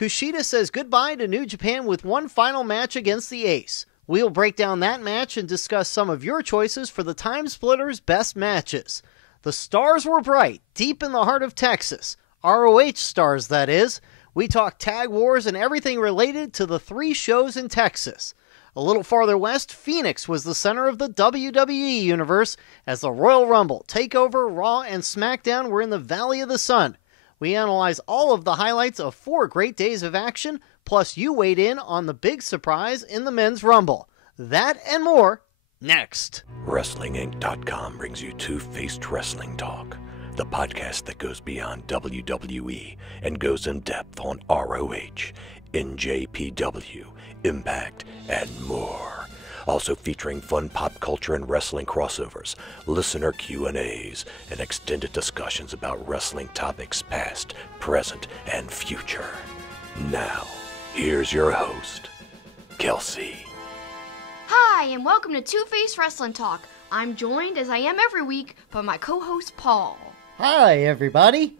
Kushida says goodbye to New Japan with one final match against the Ace. We'll break down that match and discuss some of your choices for the Time Splitters' best matches. The stars were bright, deep in the heart of Texas. ROH stars, that is. We talk tag wars and everything related to the 3 shows in Texas. A little farther west, Phoenix was the center of the WWE universe as the Royal Rumble, TakeOver, Raw, and SmackDown were in the Valley of the Sun. We analyze all of the highlights of 4 great days of action, plus you weighed in on the big surprise in the Men's Rumble. That and more, next. WrestlingInc.com brings you Two-Faced Wrestling Talk, the podcast that goes beyond WWE and goes in depth on ROH, NJPW, Impact, and more. Also featuring fun pop culture and wrestling crossovers, listener Q&As, and extended discussions about wrestling topics past, present, and future. Now, here's your host, Kelsi. Hi, and welcome to Two-Faced Wrestling Talk. I'm joined, as I am every week, by my co-host, Paul. Hi, everybody.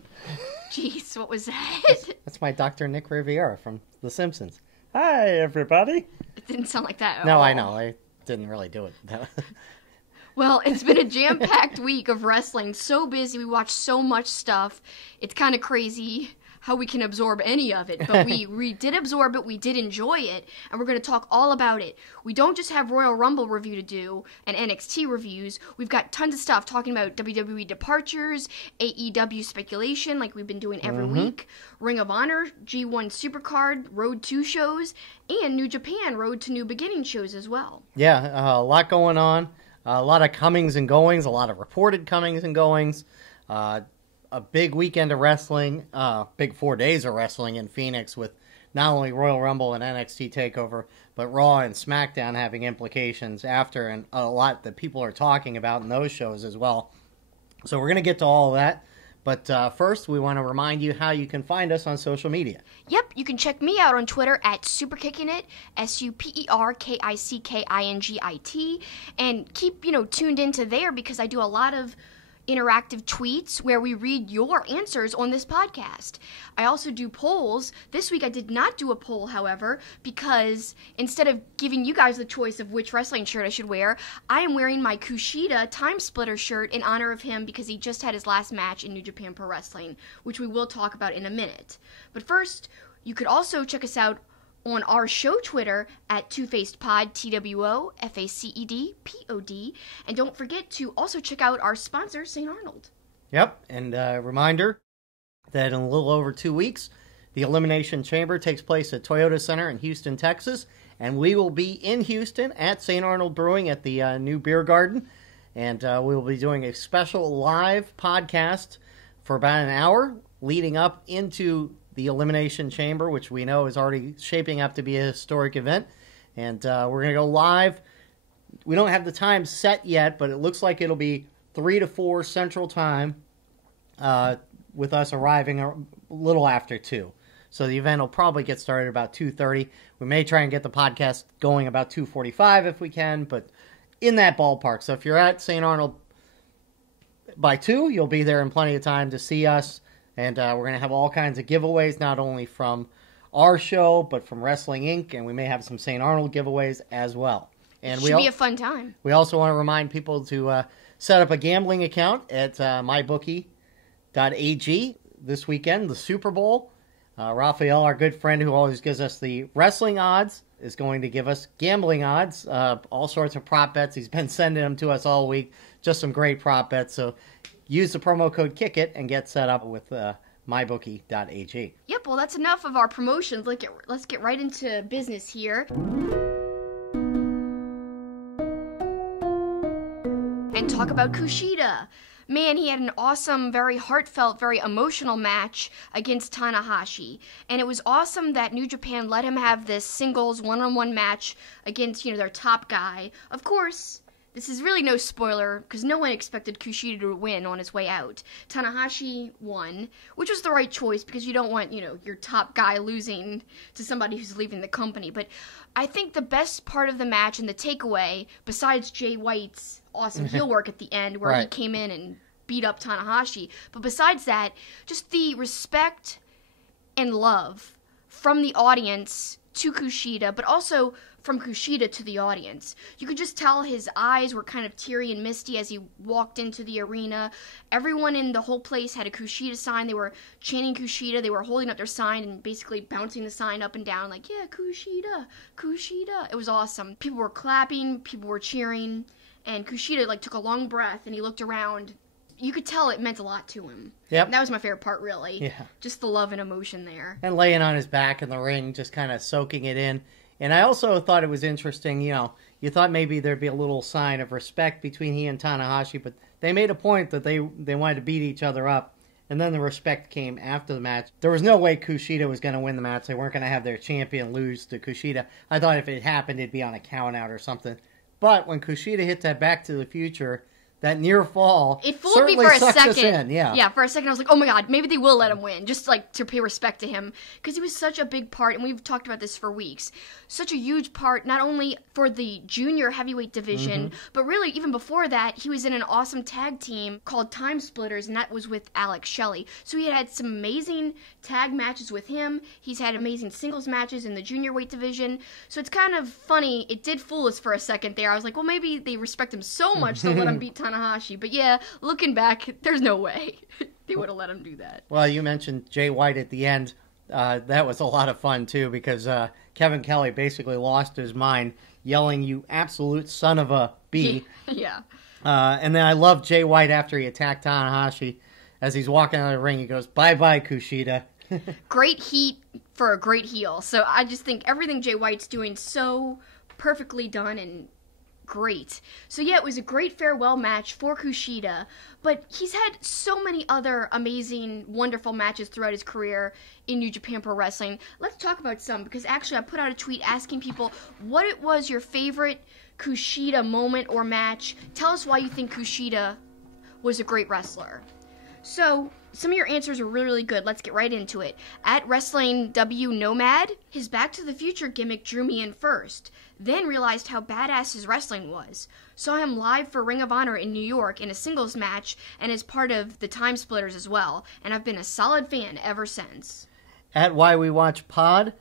Jeez, what was that? That's my Dr. Nick Riviera from The Simpsons. Hi, everybody. It didn't sound like that at No, all. I know. I didn't really do it. Well, it's been a jam-packed week of wrestling. So busy. We watched so much stuff. It's kind of crazy how we can absorb any of it. But we did absorb it. We did enjoy it. And we're going to talk all about it. We don't just have Royal Rumble review to do and NXT reviews. We've got tons of stuff talking about WWE departures, AEW speculation like we've been doing every week, Ring of Honor, G1 Supercard, Road 2 shows, and New Japan Road to New Beginning shows as well. Yeah, a lot going on. A lot of comings and goings, a lot of reported comings and goings. A big weekend of wrestling, big 4 days of wrestling in Phoenix with not only Royal Rumble and NXT TakeOver, but Raw and SmackDown having implications after, and a lot that people are talking about in those shows as well. So we're going to get to all of that. But first, we want to remind you how you can find us on social media. Yep, you can check me out on Twitter at SuperKickingIt, SuperKickingIt, and keep, tuned into there because I do a lot of interactive tweets where we read your answers on this podcast. I also do polls. This week I did not do a poll, however, because instead of giving you guys the choice of which wrestling shirt I should wear, I am wearing my Kushida Time Splitter shirt in honor of him because he just had his last match in New Japan Pro Wrestling, which we will talk about in a minute. But first, you could also check us out on our show Twitter at TwoFacedPod, TWOFACEDPOD. And don't forget to also check out our sponsor, St. Arnold. Yep, and a reminder that in a little over 2 weeks, the Elimination Chamber takes place at Toyota Center in Houston, Texas. And we will be in Houston at St. Arnold Brewing at the new beer garden. And we will be doing a special live podcast for about an hour leading up into the Elimination Chamber, which we know is already shaping up to be a historic event. And we're going to go live. We don't have the time set yet, but it looks like it'll be 3 to 4 Central Time with us arriving a little after 2. So the event will probably get started about 2:30. We may try and get the podcast going about 2:45 if we can, but in that ballpark. So if you're at St. Arnold by 2, you'll be there in plenty of time to see us. And we're going to have all kinds of giveaways, not only from our show, but from Wrestling Inc., and we may have some St. Arnold giveaways as well. And Should be a fun time. We also want to remind people to set up a gambling account at mybookie.ag this weekend, the Super Bowl. Raphael, our good friend who always gives us the wrestling odds, is going to give us gambling odds, all sorts of prop bets. He's been sending them to us all week, just some great prop bets. So use the promo code KICKIT and get set up with mybookie.ag. Yep, well, that's enough of our promotions. Let's get right into business here. And talk about Kushida. Man, he had an awesome, very heartfelt, very emotional match against Tanahashi. And it was awesome that New Japan let him have this singles one-on-one match against, their top guy. Of course, this is really no spoiler, because no one expected Kushida to win on his way out. Tanahashi won, which was the right choice, because you don't want, your top guy losing to somebody who's leaving the company. But I think the best part of the match and the takeaway, besides Jay White's awesome heel work at the end, where he came in and beat up Tanahashi, but besides that, just the respect and love from the audience to Kushida, but also from Kushida to the audience. You could just tell his eyes were kind of teary and misty as he walked into the arena. Everyone in the whole place had a Kushida sign. They were chanting Kushida. They were holding up their sign and basically bouncing the sign up and down like, yeah, Kushida, Kushida. It was awesome. People were clapping, people were cheering, and Kushida like took a long breath and he looked around. You could tell it meant a lot to him. Yep. And that was my favorite part, really. Yeah. Just the love and emotion there. And laying on his back in the ring, just kind of soaking it in. And I also thought it was interesting, you know, you thought maybe there'd be a little sign of respect between he and Tanahashi, but they made a point that they wanted to beat each other up, and then the respect came after the match. There was no way Kushida was going to win the match. They weren't going to have their champion lose to Kushida. I thought if it happened, it'd be on a count out or something. But when Kushida hit that Back to the Future, that near fall, it fooled me for a second. Yeah, for a second I was like, oh my god, maybe they will let him win, just like to pay respect to him, because he was such a big part, and we've talked about this for weeks. Such a huge part, not only for the junior heavyweight division, but really even before that, he was in an awesome tag team called Time Splitters, and that was with Alex Shelley. So he had some amazing tag matches with him. He's had amazing singles matches in the junior weight division. So it's kind of funny. It did fool us for a second there. I was like, well, maybe they respect him so much they'll let him beat Tanahashi. But yeah, looking back, there's no way they would have let him do that. Well, you mentioned Jay White at the end. That was a lot of fun, too, because Kevin Kelly basically lost his mind, yelling, "You absolute son of a B." Yeah. And then I love Jay White after he attacked Tanahashi. As he's walking out of the ring, he goes, "Bye-bye, Kushida." Great heat for a great heel. So I just think everything Jay White's doing so perfectly done and great. So yeah, it was a great farewell match for Kushida, but he's had so many other amazing, wonderful matches throughout his career in New Japan Pro Wrestling. Let's talk about some, because actually I put out a tweet asking people what it was your favorite Kushida moment or match. Tell us why you think Kushida was a great wrestler. So, some of your answers are really, really good. Let's get right into it. At Wrestling W Nomad, his Back to the Future gimmick drew me in first, then realized how badass his wrestling was. Saw him live for Ring of Honor in New York in a singles match and as part of the Time Splitters as well, and I've been a solid fan ever since. At Why We Watch Pod,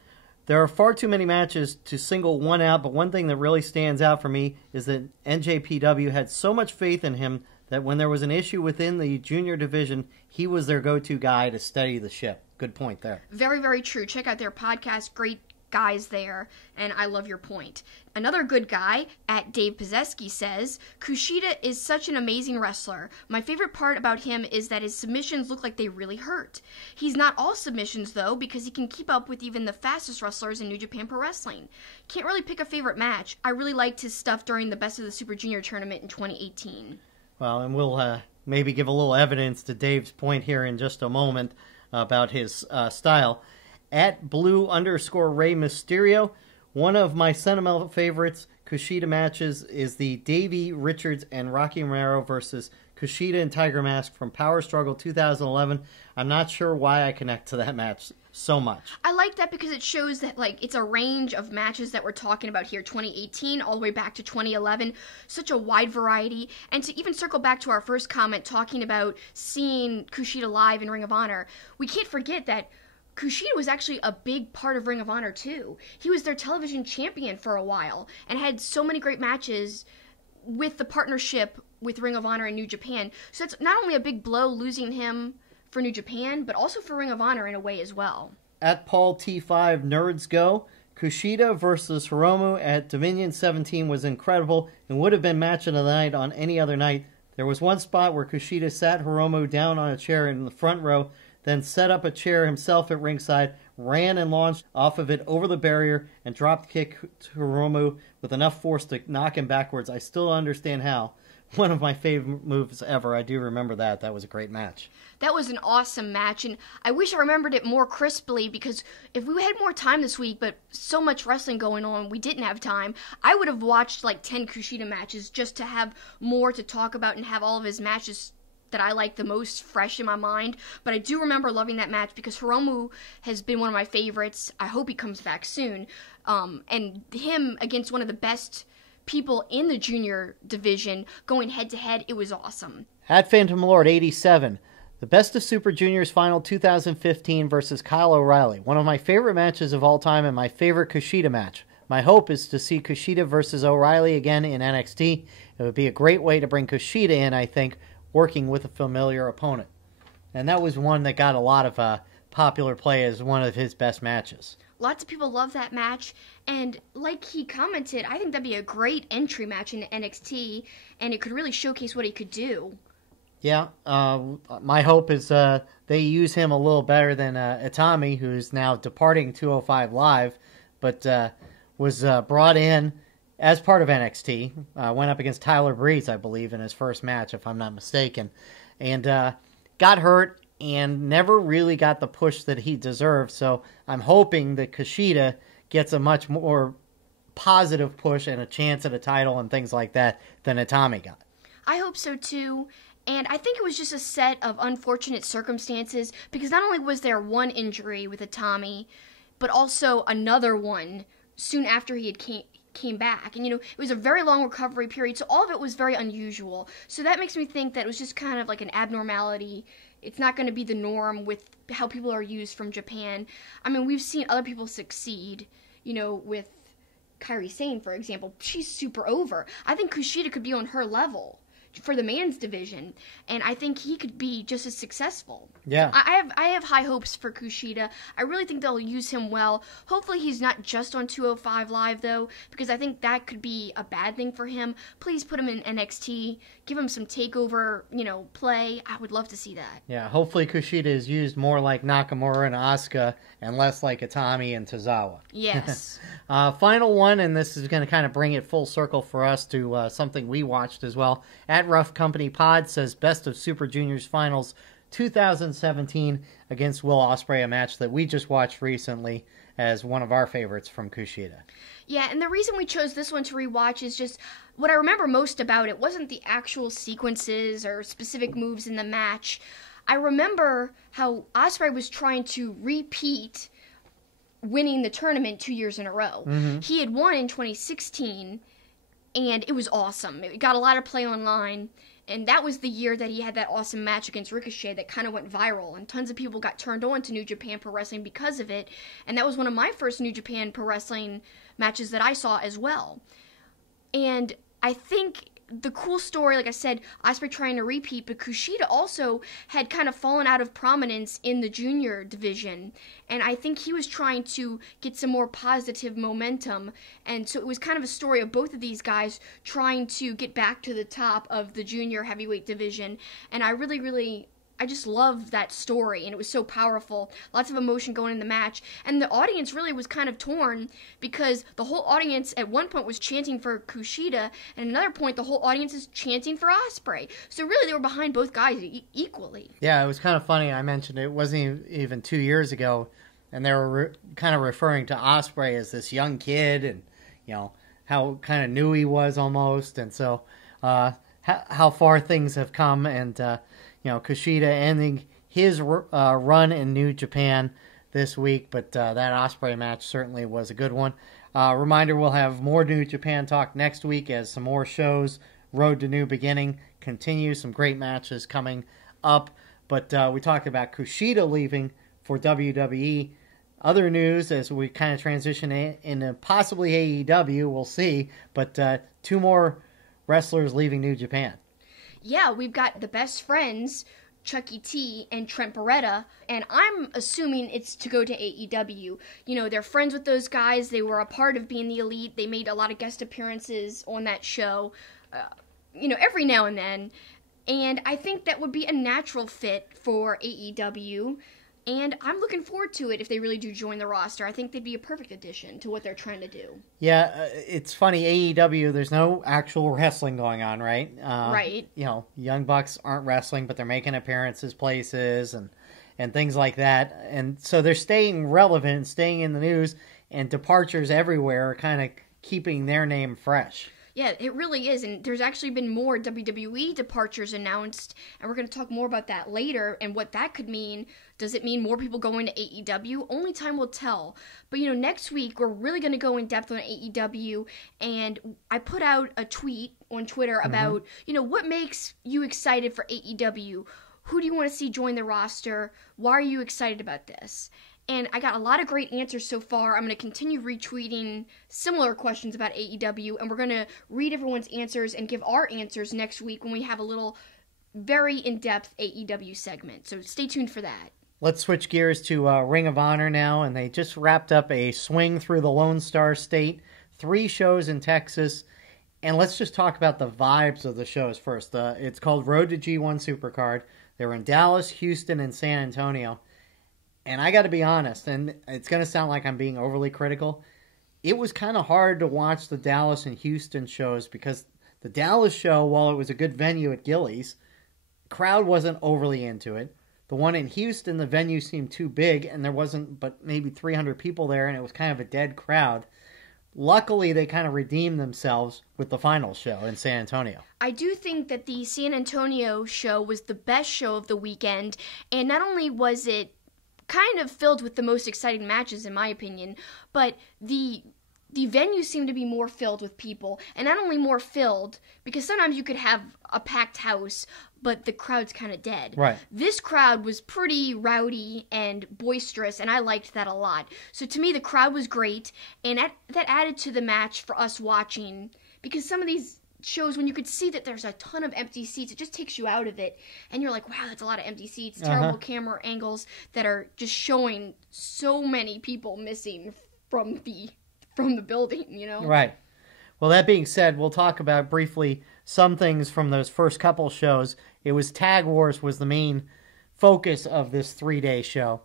there are far too many matches to single one out, but one thing that really stands out for me is that NJPW had so much faith in him that when there was an issue within the junior division, he was their go-to guy to steady the ship. Good point there. Very, very true. Check out their podcast. Great guys there, and I love your point. Another good guy, at Dave Pizzeski, says, Kushida is such an amazing wrestler. My favorite part about him is that his submissions look like they really hurt. He's not all submissions, though, because he can keep up with even the fastest wrestlers in New Japan Pro Wrestling. Can't really pick a favorite match. I really liked his stuff during the Best of the Super Junior tournament in 2018. Well, and we'll maybe give a little evidence to Dave's point here in just a moment about his style. At Blue_Ray Mysterio, one of my sentimental favorites Kushida matches is the Davey Richards and Rocky Romero versus Kushida and Tiger Mask from Power Struggle 2011. I'm not sure why I connect to that match so much. I like that because it shows that it's a range of matches that we're talking about here, 2018 all the way back to 2011, such a wide variety. And to even circle back to our first comment talking about seeing Kushida live in Ring of Honor, we can't forget that Kushida was actually a big part of Ring of Honor too. He was their television champion for a while and had so many great matches with the partnership with Ring of Honor and New Japan. So that's not only a big blow losing him for New Japan, but also for Ring of Honor in a way as well. At Paul T5 Nerds Go, Kushida versus Hiromu at Dominion 17 was incredible and would have been match of the night on any other night. There was one spot where Kushida sat Hiromu down on a chair in the front row, then set up a chair himself at ringside, ran and launched off of it over the barrier, and dropped kick to Hiromu with enough force to knock him backwards. I still understand how. One of my favorite moves ever. I do remember that. That was a great match. That was an awesome match, and I wish I remembered it more crisply, because if we had more time this week, but so much wrestling going on, we didn't have time, I would have watched 10 Kushida matches just to have more to talk about and have all of his matches that I like the most fresh in my mind. But I do remember loving that match because Hiromu has been one of my favorites. I hope he comes back soon. And him against one of the best people in the junior division going head to head, it was awesome. At Phantom Lord 87, The Best of Super Juniors Final 2015 versus Kyle O'Reilly. One of my favorite matches of all time and my favorite Kushida match. My hope is to see Kushida versus O'Reilly again in NXT. It would be a great way to bring Kushida in, I think, working with a familiar opponent. And that was one that got a lot of popular play as one of his best matches. Lots of people love that match, and like he commented, I think that'd be a great entry match into NXT, and it could really showcase what he could do. Yeah, my hope is they use him a little better than Itami, who's now departing 205 Live, but was brought in as part of NXT. Went up against Tyler Breeze, I believe, in his first match, if I'm not mistaken, and got hurt and never really got the push that he deserved. So I'm hoping that Kushida gets a much more positive push and a chance at a title and things like that than Itami got. I hope so too. And I think it was just a set of unfortunate circumstances, because not only was there one injury with Itami, but also another one soon after he had came back. And, it was a very long recovery period, so all of it was very unusual. So that makes me think that it was just kind of like an abnormality. It's not going to be the norm with how people are used from Japan. I mean, we've seen other people succeed, with Kairi Sane, for example. She's super over. I think Kushida could be on her level for the men's division, and I think he could be just as successful. Yeah. I have high hopes for Kushida. I really think they'll use him well. Hopefully he's not just on 205 Live, though, because I think that could be a bad thing for him. Please put him in NXT. Give him some takeover, play. I would love to see that. Yeah, hopefully Kushida is used more like Nakamura and Asuka and less like Itami and Tozawa. Yes. Final one, and this is going to kind of bring it full circle for us to something we watched as well. At Rough Company Pod says Best of Super Juniors Finals 2017 against Will Ospreay, a match that we just watched recently as one of our favorites from Kushida. Yeah, and the reason we chose this one to rewatch is just what I remember most about it wasn't the actual sequences or specific moves in the match. I remember how Ospreay was trying to repeat winning the tournament 2 years in a row. Mm-hmm. He had won in 2016, and it was awesome. It got a lot of play online, and that was the year that he had that awesome match against Ricochet that kind of went viral, and tons of people got turned on to New Japan Pro Wrestling because of it, and that was one of my first New Japan Pro Wrestling matches that I saw as well. And I think the cool story, like I said, Ospreay trying to repeat, but Kushida also had kind of fallen out of prominence in the junior division, and I think he was trying to get some more positive momentum, and so it was kind of a story of both of these guys trying to get back to the top of the junior heavyweight division, and I just love that story, and it was so powerful. Lots of emotion going in the match, and the audience really was kind of torn because the whole audience at one point was chanting for Kushida, and another point the whole audience is chanting for Ospreay. So really they were behind both guys equally. Yeah, it was kind of funny. I mentioned it wasn't even 2 years ago, and they were kind of referring to Ospreay as this young kid, and how kind of new he was almost, and so how far things have come, and Kushida ending his run in New Japan this week, but that Ospreay match certainly was a good one. Reminder, we'll have more New Japan talk next week as some more shows, Road to New Beginning, continue. Some great matches coming up, but we talked about Kushida leaving for WWE. Other news as we kind of transition into possibly AEW, we'll see, but 2 more wrestlers leaving New Japan. Yeah, we've got the Best Friends, Chucky T and Trent Beretta, and I'm assuming it's to go to AEW. They're friends with those guys. They were a part of Being the Elite. They made a lot of guest appearances on that show, every now and then. And I think that would be a natural fit for AEW. And I'm looking forward to it if they really do join the roster. I think they'd be a perfect addition to what they're trying to do. Yeah, it's funny, AEW, there's no actual wrestling going on, right? Right. Young Bucks aren't wrestling, but they're making appearances places and things like that. And so they're staying relevant, staying in the news, and departures everywhere are kind of keeping their name fresh. Yeah, it really is, and there's actually been more WWE departures announced, and we're going to talk more about that later and what that could mean. Does it mean more people going to AEW? Only time will tell. But, next week we're really going to go in depth on AEW, and I put out a tweet on Twitter about, what makes you excited for AEW? who do you want to see join the roster? Why are you excited about this? And I got a lot of great answers so far. I'm going to continue retweeting similar questions about AEW, and we're going to read everyone's answers and give our answers next week when we have a little very in-depth AEW segment. So stay tuned for that. Let's switch gears to Ring of Honor now, and they just wrapped up a swing through the Lone Star State, 3 shows in Texas, and let's just talk about the vibes of the shows first. It's called Road to G1 Supercard. They were in Dallas, Houston, and San Antonio. And I got to be honest, and it's going to sound like I'm being overly critical, it was kind of hard to watch the Dallas and Houston shows because the Dallas show, while it was a good venue at Gillies, the crowd wasn't overly into it. The one in Houston, the venue seemed too big, and there wasn't but maybe 300 people there, and it was kind of a dead crowd. Luckily, they kind of redeemed themselves with the final show in San Antonio. I do think that the San Antonio show was the best show of the weekend, and not only was it kind of filled with the most exciting matches, in my opinion, but the venue seemed to be more filled with people, and not only more filled, because sometimes you could have a packed house, but the crowd's kind of dead. Right. This crowd was pretty rowdy and boisterous, and I liked that a lot. So to me, the crowd was great, and that added to the match for us watching, because some of these shows, when you could see that there's a ton of empty seats, it just takes you out of it, and you're like, wow, that's a lot of empty seats. Terrible camera angles that are just showing so many people missing from the building, you know? Right. Well, that being said, we'll talk about briefly some things from those first couple shows. It was Tag Wars was the main focus of this 3-day show.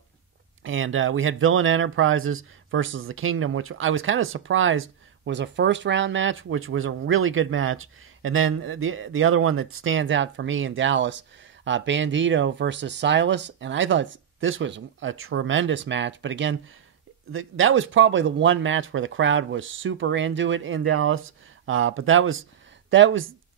And we had Villain Enterprises versus the Kingdom, which I was kind of surprised was a first-round match, which was a really good match. And then the other one that stands out for me in Dallas, Bandito versus Silas. And I thought this was a tremendous match. But again, that was probably the one match where the crowd was super into it in Dallas. But that was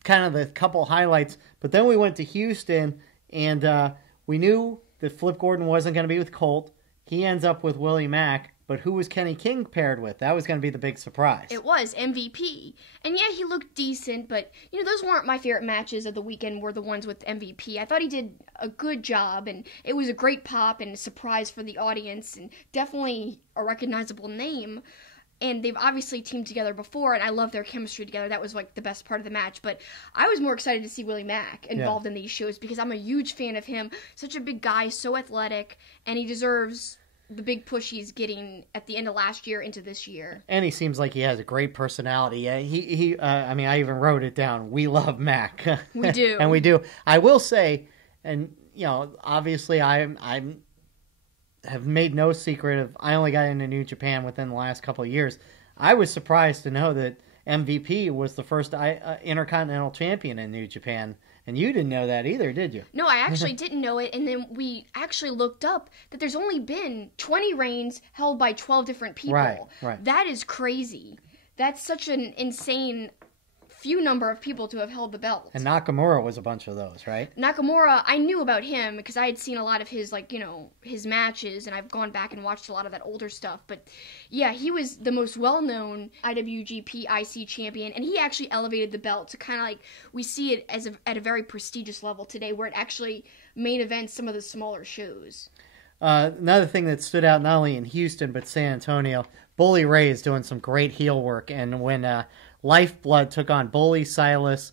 kind of the couple highlights. But then we went to Houston, and we knew that Flip Gordon wasn't going to be with Colt. He ends up with Willie Mack. But who was Kenny King paired with? That was going to be the big surprise. It was MVP. And yeah, he looked decent, but, you know, those weren't my favorite matches of the weekend, were the ones with MVP. I thought he did a good job, and it was a great pop and a surprise for the audience, and definitely a recognizable name. And they've obviously teamed together before, and I love their chemistry together. That was, like, the best part of the match. But I was more excited to see Willie Mack involved in these shows because I'm a huge fan of him. Such a big guy, so athletic, and he deserves the big push he's getting at the end of last year into this year. And he seems like he has a great personality. Yeah, I mean, I even wrote it down. We love Mac. We do. And we do. I will say, and, you know, obviously I have made no secret of, I only got into New Japan within the last couple of years. I was surprised to know that MVP was the first Intercontinental Champion in New Japan. And you didn't know that either, did you? No, I actually didn't know it, and then we actually looked up that there's only been 20 reigns held by 12 different people. Right. That is crazy. That's such an insane few number of people to have held the belt. And Nakamura was a bunch of those, right? Nakamura, I knew about him because I had seen a lot of his, like, you know, his matches, and I've gone back and watched a lot of that older stuff. But yeah, he was the most well-known IWGP IC champion, and he actually elevated the belt to kind of like, we see it as at a very prestigious level today, where it actually main events some of the smaller shows. Another thing that stood out not only in Houston but San Antonio, Bully Ray is doing some great heel work, and when Lifeblood took on Bully, Silas,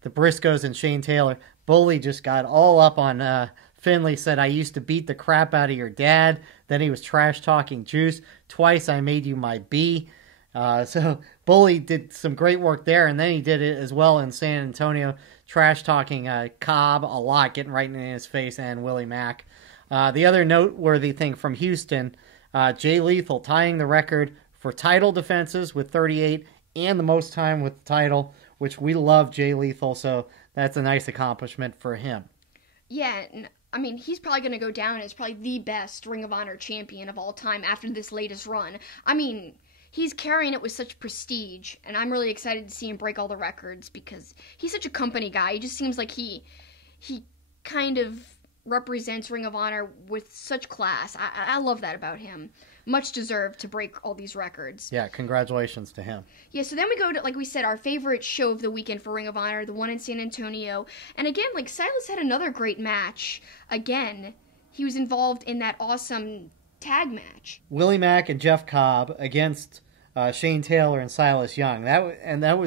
the Briscoes, and Shane Taylor, Bully just got all up on Finlay, said, I used to beat the crap out of your dad. Then he was trash-talking Juice. Twice I made you my B. So Bully did some great work there, and then he did it as well in San Antonio, trash-talking Cobb a lot, getting right in his face, and Willie Mack. The other noteworthy thing from Houston, Jay Lethal tying the record for title defenses with 38 and the most time with the title, which we love Jay Lethal, so that's a nice accomplishment for him. Yeah, I mean, he's probably going to go down as probably the best Ring of Honor champion of all time after this latest run. I mean, he's carrying it with such prestige, and I'm really excited to see him break all the records because he's such a company guy. He just seems like he kind of represents Ring of Honor with such class. I love that about him. much deserved to break all these records. Yeah, congratulations to him. Yeah, so then we go to, like we said, our favorite show of the weekend for Ring of Honor, the one in San Antonio. And again, like, Silas had another great match. Again, he was involved in that awesome tag match. Willie Mack and Jeff Cobb against Shane Taylor and Silas Young. That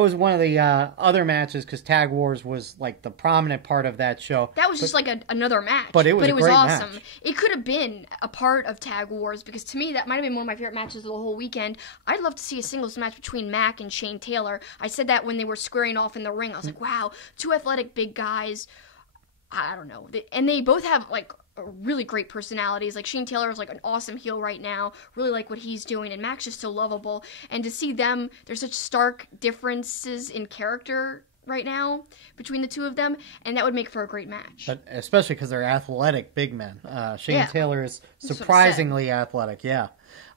was one of the other matches, because Tag Wars was like the prominent part of that show. That was just like another match. But it was great awesome. Match. It could have been a part of Tag Wars, because to me that might have been one of my favorite matches of the whole weekend. I'd love to see a singles match between Mack and Shane Taylor. I said that when they were squaring off in the ring. I was like, wow, two athletic big guys. I don't know. And they both have like really great personalities. Like, Shane Taylor is like an awesome heel right now. Really like what he's doing, and Mac's just so lovable. And to see them, there's such stark differences in character right now between the two of them, and that would make for a great match. But especially because they're athletic big men. Shane Taylor is surprisingly athletic. Yeah.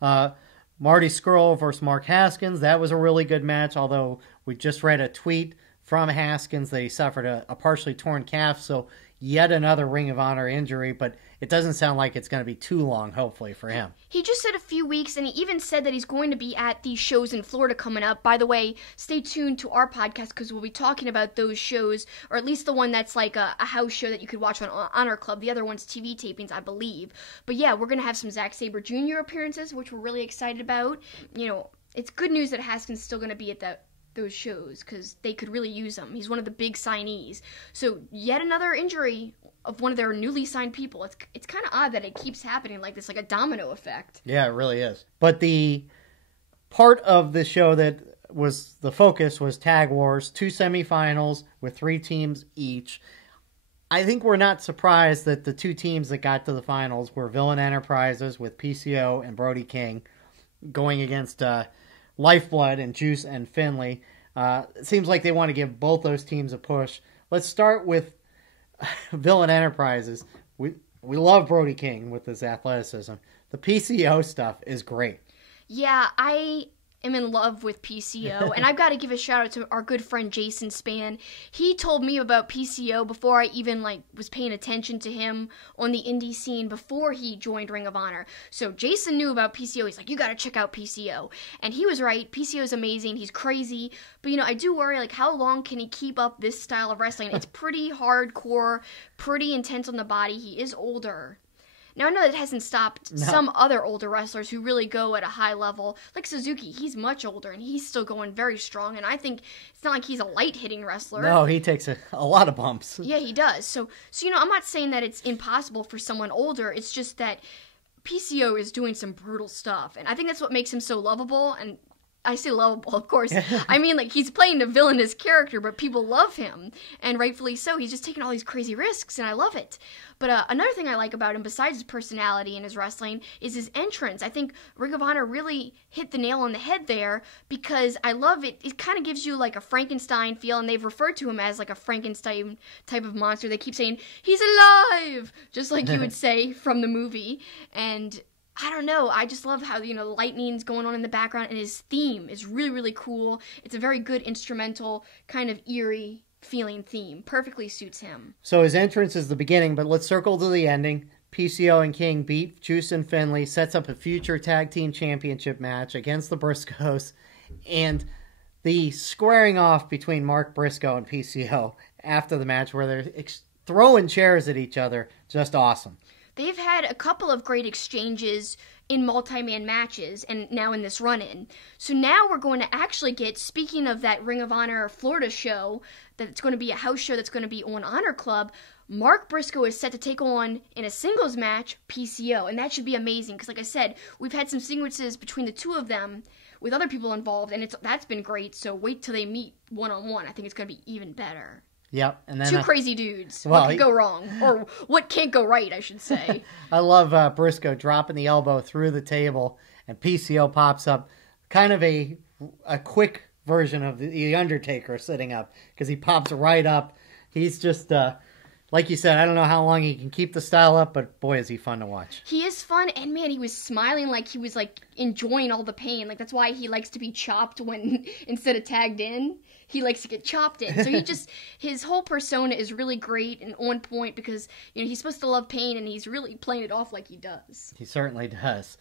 Marty Scurll versus Mark Haskins. That was a really good match, although we just read a tweet from Haskins that he suffered a partially torn calf, so yet another Ring of Honor injury, but it doesn't sound like it's going to be too long, hopefully, for him. He just said a few weeks, and he even said that he's going to be at these shows in Florida coming up. By the way, stay tuned to our podcast, because we'll be talking about those shows, or at least the one that's like a house show that you could watch on Honor Club. The other one's TV tapings, I believe. But yeah, we're going to have some Zack Sabre Jr. appearances, which we're really excited about. You know, it's good news that Haskins is still going to be at those shows, because they could really use him. He's one of the big signees. So yet another injury of one of their newly signed people. It's kind of odd that it keeps happening like this, like a domino effect. Yeah, it really is. But the part of the show that was the focus was Tag Wars, 2 semifinals with 3 teams each. I think we're not surprised that the 2 teams that got to the finals were Villain Enterprises with PCO and Brody King going against Lifeblood and Juice and Finlay. It seems like they want to give both those teams a push. Let's start with Villain Enterprises. We love Brody King with his athleticism. The PCO stuff is great. Yeah, I am in love with PCO, and I've got to give a shout out to our good friend Jason Spann. He told me about PCO before I even was paying attention to him on the indie scene before he joined Ring of Honor. So Jason knew about PCO. He's like, you got to check out PCO. And he was right. PCO is amazing. He's crazy. But, I do worry, how long can he keep up this style of wrestling? It's pretty hardcore, pretty intense on the body. He is older. Now, I know that hasn't stopped some other older wrestlers who really go at a high level. Like Suzuki, he's much older, and he's still going very strong. And I think it's not like he's a light-hitting wrestler. No, he takes a lot of bumps. Yeah, he does. So I'm not saying that it's impossible for someone older. It's just that PCO is doing some brutal stuff. And I think that's what makes him so lovable. And I say lovable, of course. I mean, he's playing a villainous character, but people love him. And rightfully so. He's just taking all these crazy risks, and I love it. But another thing I like about him, besides his personality and his wrestling, is his entrance. I think Ring of Honor really hit the nail on the head there, because I love it. It kind of gives you a Frankenstein feel, and they've referred to him as a Frankenstein type of monster. They keep saying, he's alive! Just like you would say from the movie. And I don't know, I just love how, the lightning's going on in the background, and his theme is really, really cool. It's a very good instrumental, kind of eerie feeling theme. Perfectly suits him. So his entrance is the beginning, but let's circle to the ending. PCO and King beat Juice and Finlay, sets up a future tag team championship match against the Briscoes, and the squaring off between Mark Briscoe and PCO after the match, where they're throwing chairs at each other, just awesome. They've had a couple of great exchanges in multi-man matches, and now in this run-in. So now we're going to actually get, speaking of that Ring of Honor Florida show, that it's going to be a house show that's going to be on Honor Club, Mark Briscoe is set to take on, in a singles match, PCO. And that should be amazing, because like I said, we've had some sequences between the two of them with other people involved, and that's been great. So wait till they meet one-on-one. I think it's going to be even better. Yep. And then two crazy dudes. What could go wrong? Or what can't go right, I should say. I love Briscoe dropping the elbow through the table, and PCO pops up. Kind of a quick version of the Undertaker sitting up, because he pops right up. He's just, like you said, I don't know how long he can keep the style up, but boy, is he fun to watch. He is fun, and man, he was smiling like he was enjoying all the pain. That's why he likes to be chopped when, instead of tagged in, he likes to get chopped in. So his whole persona is really great and on point, because, he's supposed to love pain, and he's really playing it off like he does. He certainly does.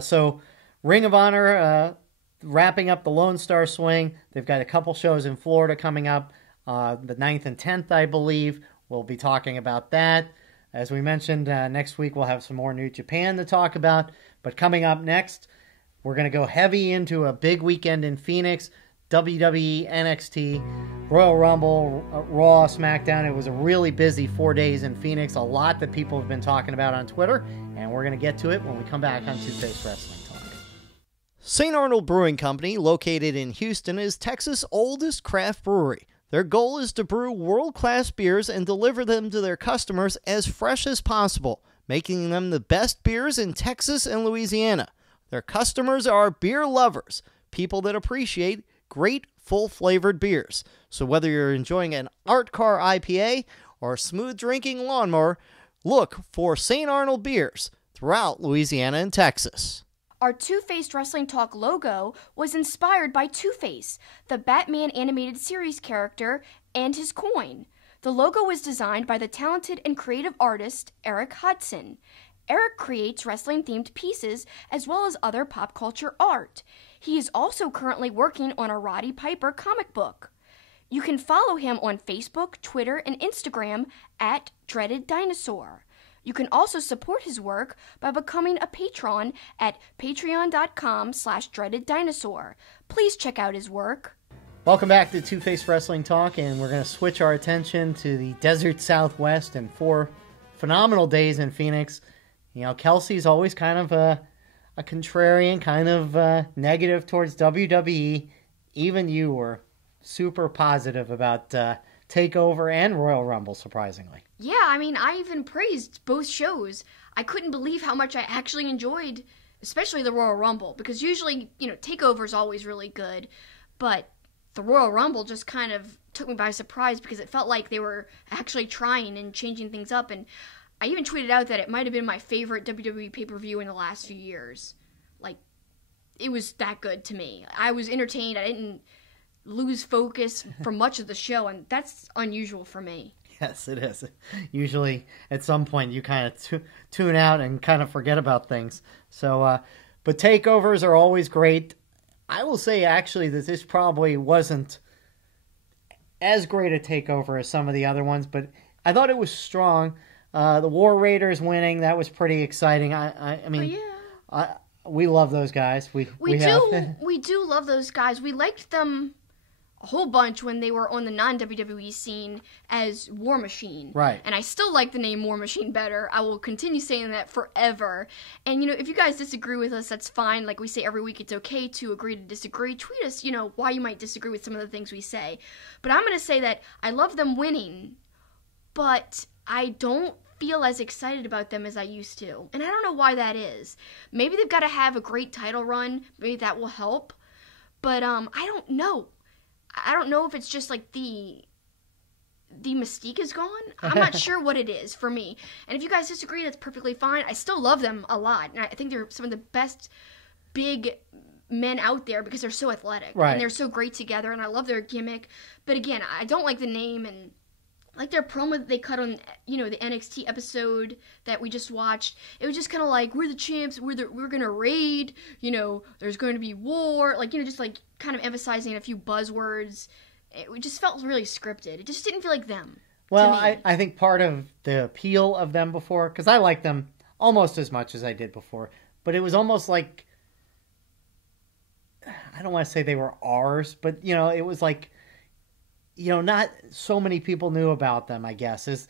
So Ring of Honor wrapping up the Lone Star Swing. They've got a couple shows in Florida coming up, the 9th and 10th, I believe. We'll be talking about that. As we mentioned, next week we'll have some more New Japan to talk about. But coming up next, we're going to go heavy into a big weekend in Phoenix. WWE, NXT, Royal Rumble, Raw, SmackDown. It was a really busy 4 days in Phoenix. A lot that people have been talking about on Twitter. And we're going to get to it when we come back on Two-Face Wrestling Talk. St. Arnold Brewing Company, located in Houston, is Texas' oldest craft brewery. Their goal is to brew world-class beers and deliver them to their customers as fresh as possible, making them the best beers in Texas and Louisiana. Their customers are beer lovers, people that appreciate great, full-flavored beers. So whether you're enjoying an Art Car IPA or a smooth-drinking lawnmower, look for St. Arnold beers throughout Louisiana and Texas. Our Two-Faced Wrestling Talk logo was inspired by Two-Face, the Batman animated series character, and his coin. The logo was designed by the talented and creative artist Eric Hudson. Eric creates wrestling-themed pieces as well as other pop culture art. He is also currently working on a Roddy Piper comic book. You can follow him on Facebook, Twitter, and Instagram at Dreaded Dinosaur. You can also support his work by becoming a patron at patreon.com/dreadeddinosaur. Please check out his work. Welcome back to Two-Face Wrestling Talk, and we're going to switch our attention to the Desert Southwest and 4 phenomenal days in Phoenix. You know, Kelsi's always kind of a contrarian, kind of negative towards WWE. Even you were super positive about TakeOver and Royal Rumble, surprisingly. Yeah, I mean, I even praised both shows. I couldn't believe how much I actually enjoyed, especially the Royal Rumble, because usually, you know, TakeOver is always really good, but the Royal Rumble just kind of took me by surprise because it felt like they were actually trying and changing things up, and I even tweeted out that it might have been my favorite WWE pay-per-view in the last few years. Like, it was that good to me. I was entertained. I didn't lose focus for much of the show, and that's unusual for me. Yes, it is. Usually, at some point, you kind of tune out and kind of forget about things. So, but takeovers are always great. I will say, actually, that this probably wasn't as great a takeover as some of the other ones, but I thought it was strong. The War Raiders winning, that was pretty exciting. I mean, we love those guys. We do love those guys. We liked them a whole bunch when they were on the non-WWE scene as War Machine. Right. And I still like the name War Machine better. I will continue saying that forever. And, you know, if you guys disagree with us, that's fine. Like we say every week, it's okay to agree to disagree. Tweet us, you know, why you might disagree with some of the things we say. But I'm going to say that I love them winning, but I don't feel as excited about them as I used to. And I don't know why that is. Maybe they've got to have a great title run. Maybe that will help. But I don't know. I don't know if it's just like the mystique is gone. I'm not sure what it is for me. And if you guys disagree, that's perfectly fine. I still love them a lot. And I think they're some of the best big men out there because they're so athletic. Right. And they're so great together. And I love their gimmick. But again, I don't like the name, and like their promo that they cut on, you know, the NXT episode that we just watched. It was just kind of like, we're the champs, we're going to raid, you know, there's going to be war. Like, you know, just like kind of emphasizing a few buzzwords. It just felt really scripted. It just didn't feel like them. Well, I think part of the appeal of them before, because I liked them almost as much as I did before, but it was almost like, I don't want to say they were ours, but, you know, it was like, you know, not so many people knew about them, I guess.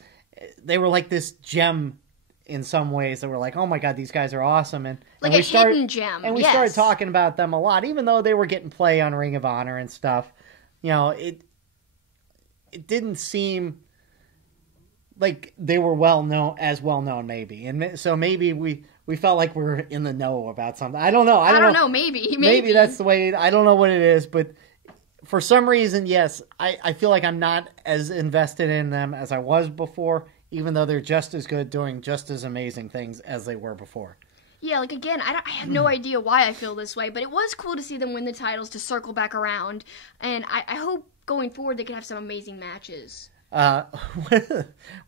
They were like this gem in some ways that were like, oh my God, these guys are awesome. Like a hidden gem. And we started talking about them a lot, even though they were getting play on Ring of Honor and stuff. You know, it didn't seem like they were well known maybe. And so maybe we felt like we were in the know about something. I don't know. I don't know. Maybe. Maybe that's the way. I don't know what it is, but for some reason, yes, I feel like I'm not as invested in them as I was before, even though they're just as good, doing just as amazing things as they were before. Yeah, like again, I have no idea why I feel this way, but it was cool to see them win the titles to circle back around, and I hope going forward they can have some amazing matches. One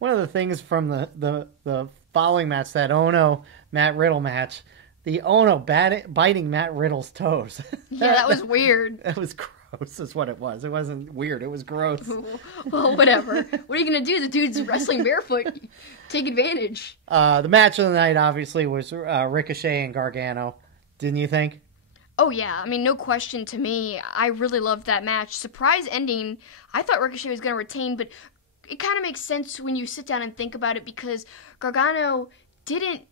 of the things from the following match, that Ono Matt Riddle match, the Ono biting Matt Riddle's toes. Yeah, that was weird. That was gross is what it was. It wasn't weird. It was gross. Well, whatever. What are you going to do? The dude's wrestling barefoot. Take advantage. The match of the night, obviously, was Ricochet and Gargano. Didn't you think? Oh, yeah. I mean, no question to me. I really loved that match. Surprise ending. I thought Ricochet was going to retain, but it kind of makes sense when you sit down and think about it because Gargano didn't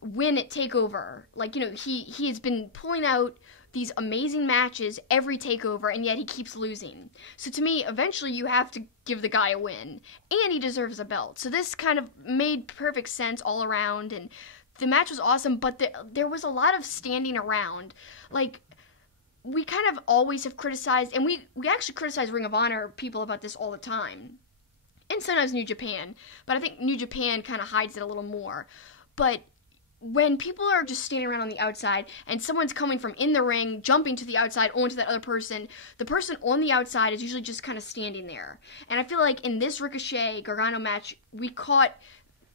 win at TakeOver. Like, he has been pulling out these amazing matches every TakeOver, and yet he keeps losing. So to me, eventually you have to give the guy a win, and he deserves a belt. So this kind of made perfect sense all around, and the match was awesome, but there was a lot of standing around. Like, we kind of always have criticized, and we actually criticize Ring of Honor people about this all the time, and sometimes New Japan, but I think New Japan kind of hides it a little more. But when people are just standing around on the outside and someone's coming from in the ring, jumping to the outside onto that other person, the person on the outside is usually just kind of standing there. And I feel like in this Ricochet Gargano match, we caught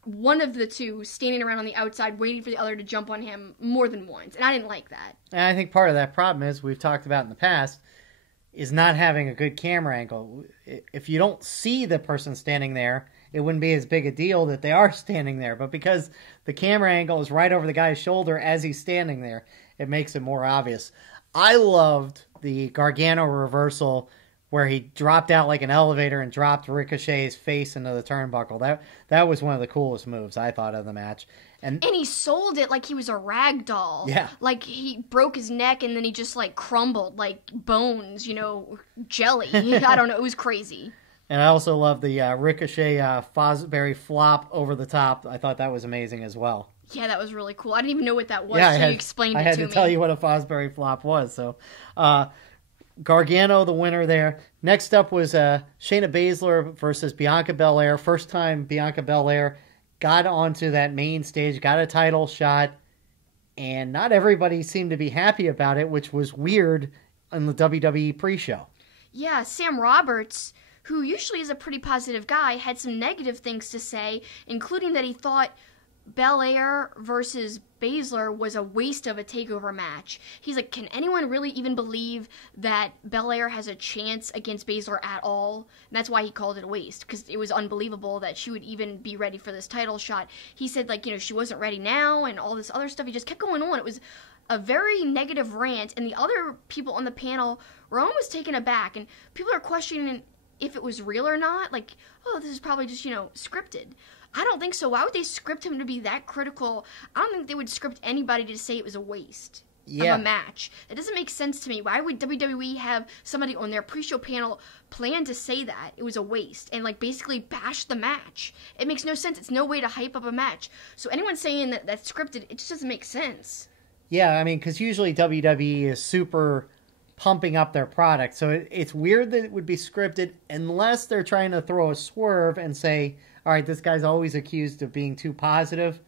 one of the two standing around on the outside waiting for the other to jump on him more than once. And I didn't like that. And I think part of that problem is, we've talked about in the past, is not having a good camera angle. If you don't see the person standing there, it wouldn't be as big a deal that they are standing there. But because the camera angle is right over the guy's shoulder as he's standing there, it makes it more obvious. I loved the Gargano reversal where he dropped out like an elevator and dropped Ricochet's face into the turnbuckle. That was one of the coolest moves, I thought, of the match. And he sold it like he was a rag doll. Yeah. Like he broke his neck and then he just like crumbled like bones, jelly. I don't know. It was crazy. And I also love the Ricochet Fosbury flop over the top. I thought that was amazing as well. Yeah, that was really cool. I didn't even know what that was, yeah, you explained it to me. I had to tell you what a Fosbury flop was. So, Gargano, the winner there. Next up was Shayna Baszler versus Bianca Belair. First time Bianca Belair got onto that main stage, got a title shot, and not everybody seemed to be happy about it, which was weird in the WWE pre-show. Yeah, Sam Roberts, who usually is a pretty positive guy, had some negative things to say, including that he thought Belair versus Baszler was a waste of a TakeOver match. He's like, can anyone really even believe that Belair has a chance against Baszler at all? And that's why he called it a waste, because it was unbelievable that she would even be ready for this title shot. He said, like, she wasn't ready now and all this other stuff. He just kept going on. It was a very negative rant, and the other people on the panel were almost taken aback, and people are questioning if it was real or not. Like, oh, this is probably just, scripted. I don't think so. Why would they script him to be that critical? I don't think they would script anybody to say it was a waste of a match. It doesn't make sense to me. Why would WWE have somebody on their pre-show panel plan to say that it was a waste and, like, basically bash the match? It makes no sense. It's no way to hype up a match. So anyone saying that that's scripted, it just doesn't make sense. Yeah, I mean, because usually WWE is super pumping up their product. So it's weird that it would be scripted unless they're trying to throw a swerve and say, all right, this guy's always accused of being too positive.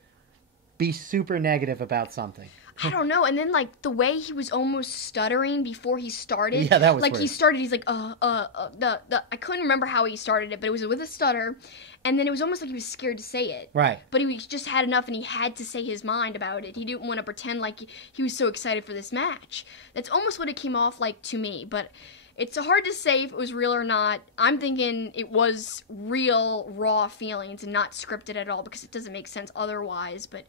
Be super negative about something. I don't know. And then, like, the way he was almost stuttering before he started. Yeah, that was like, weird. He started, he's like, I couldn't remember how he started it, but it was with a stutter. And then it was almost like he was scared to say it. Right. But he just had enough, and he had to say his mind about it. He didn't want to pretend like he was so excited for this match. That's almost what it came off like to me. But it's hard to say if it was real or not. I'm thinking it was real, raw feelings and not scripted at all, because it doesn't make sense otherwise. But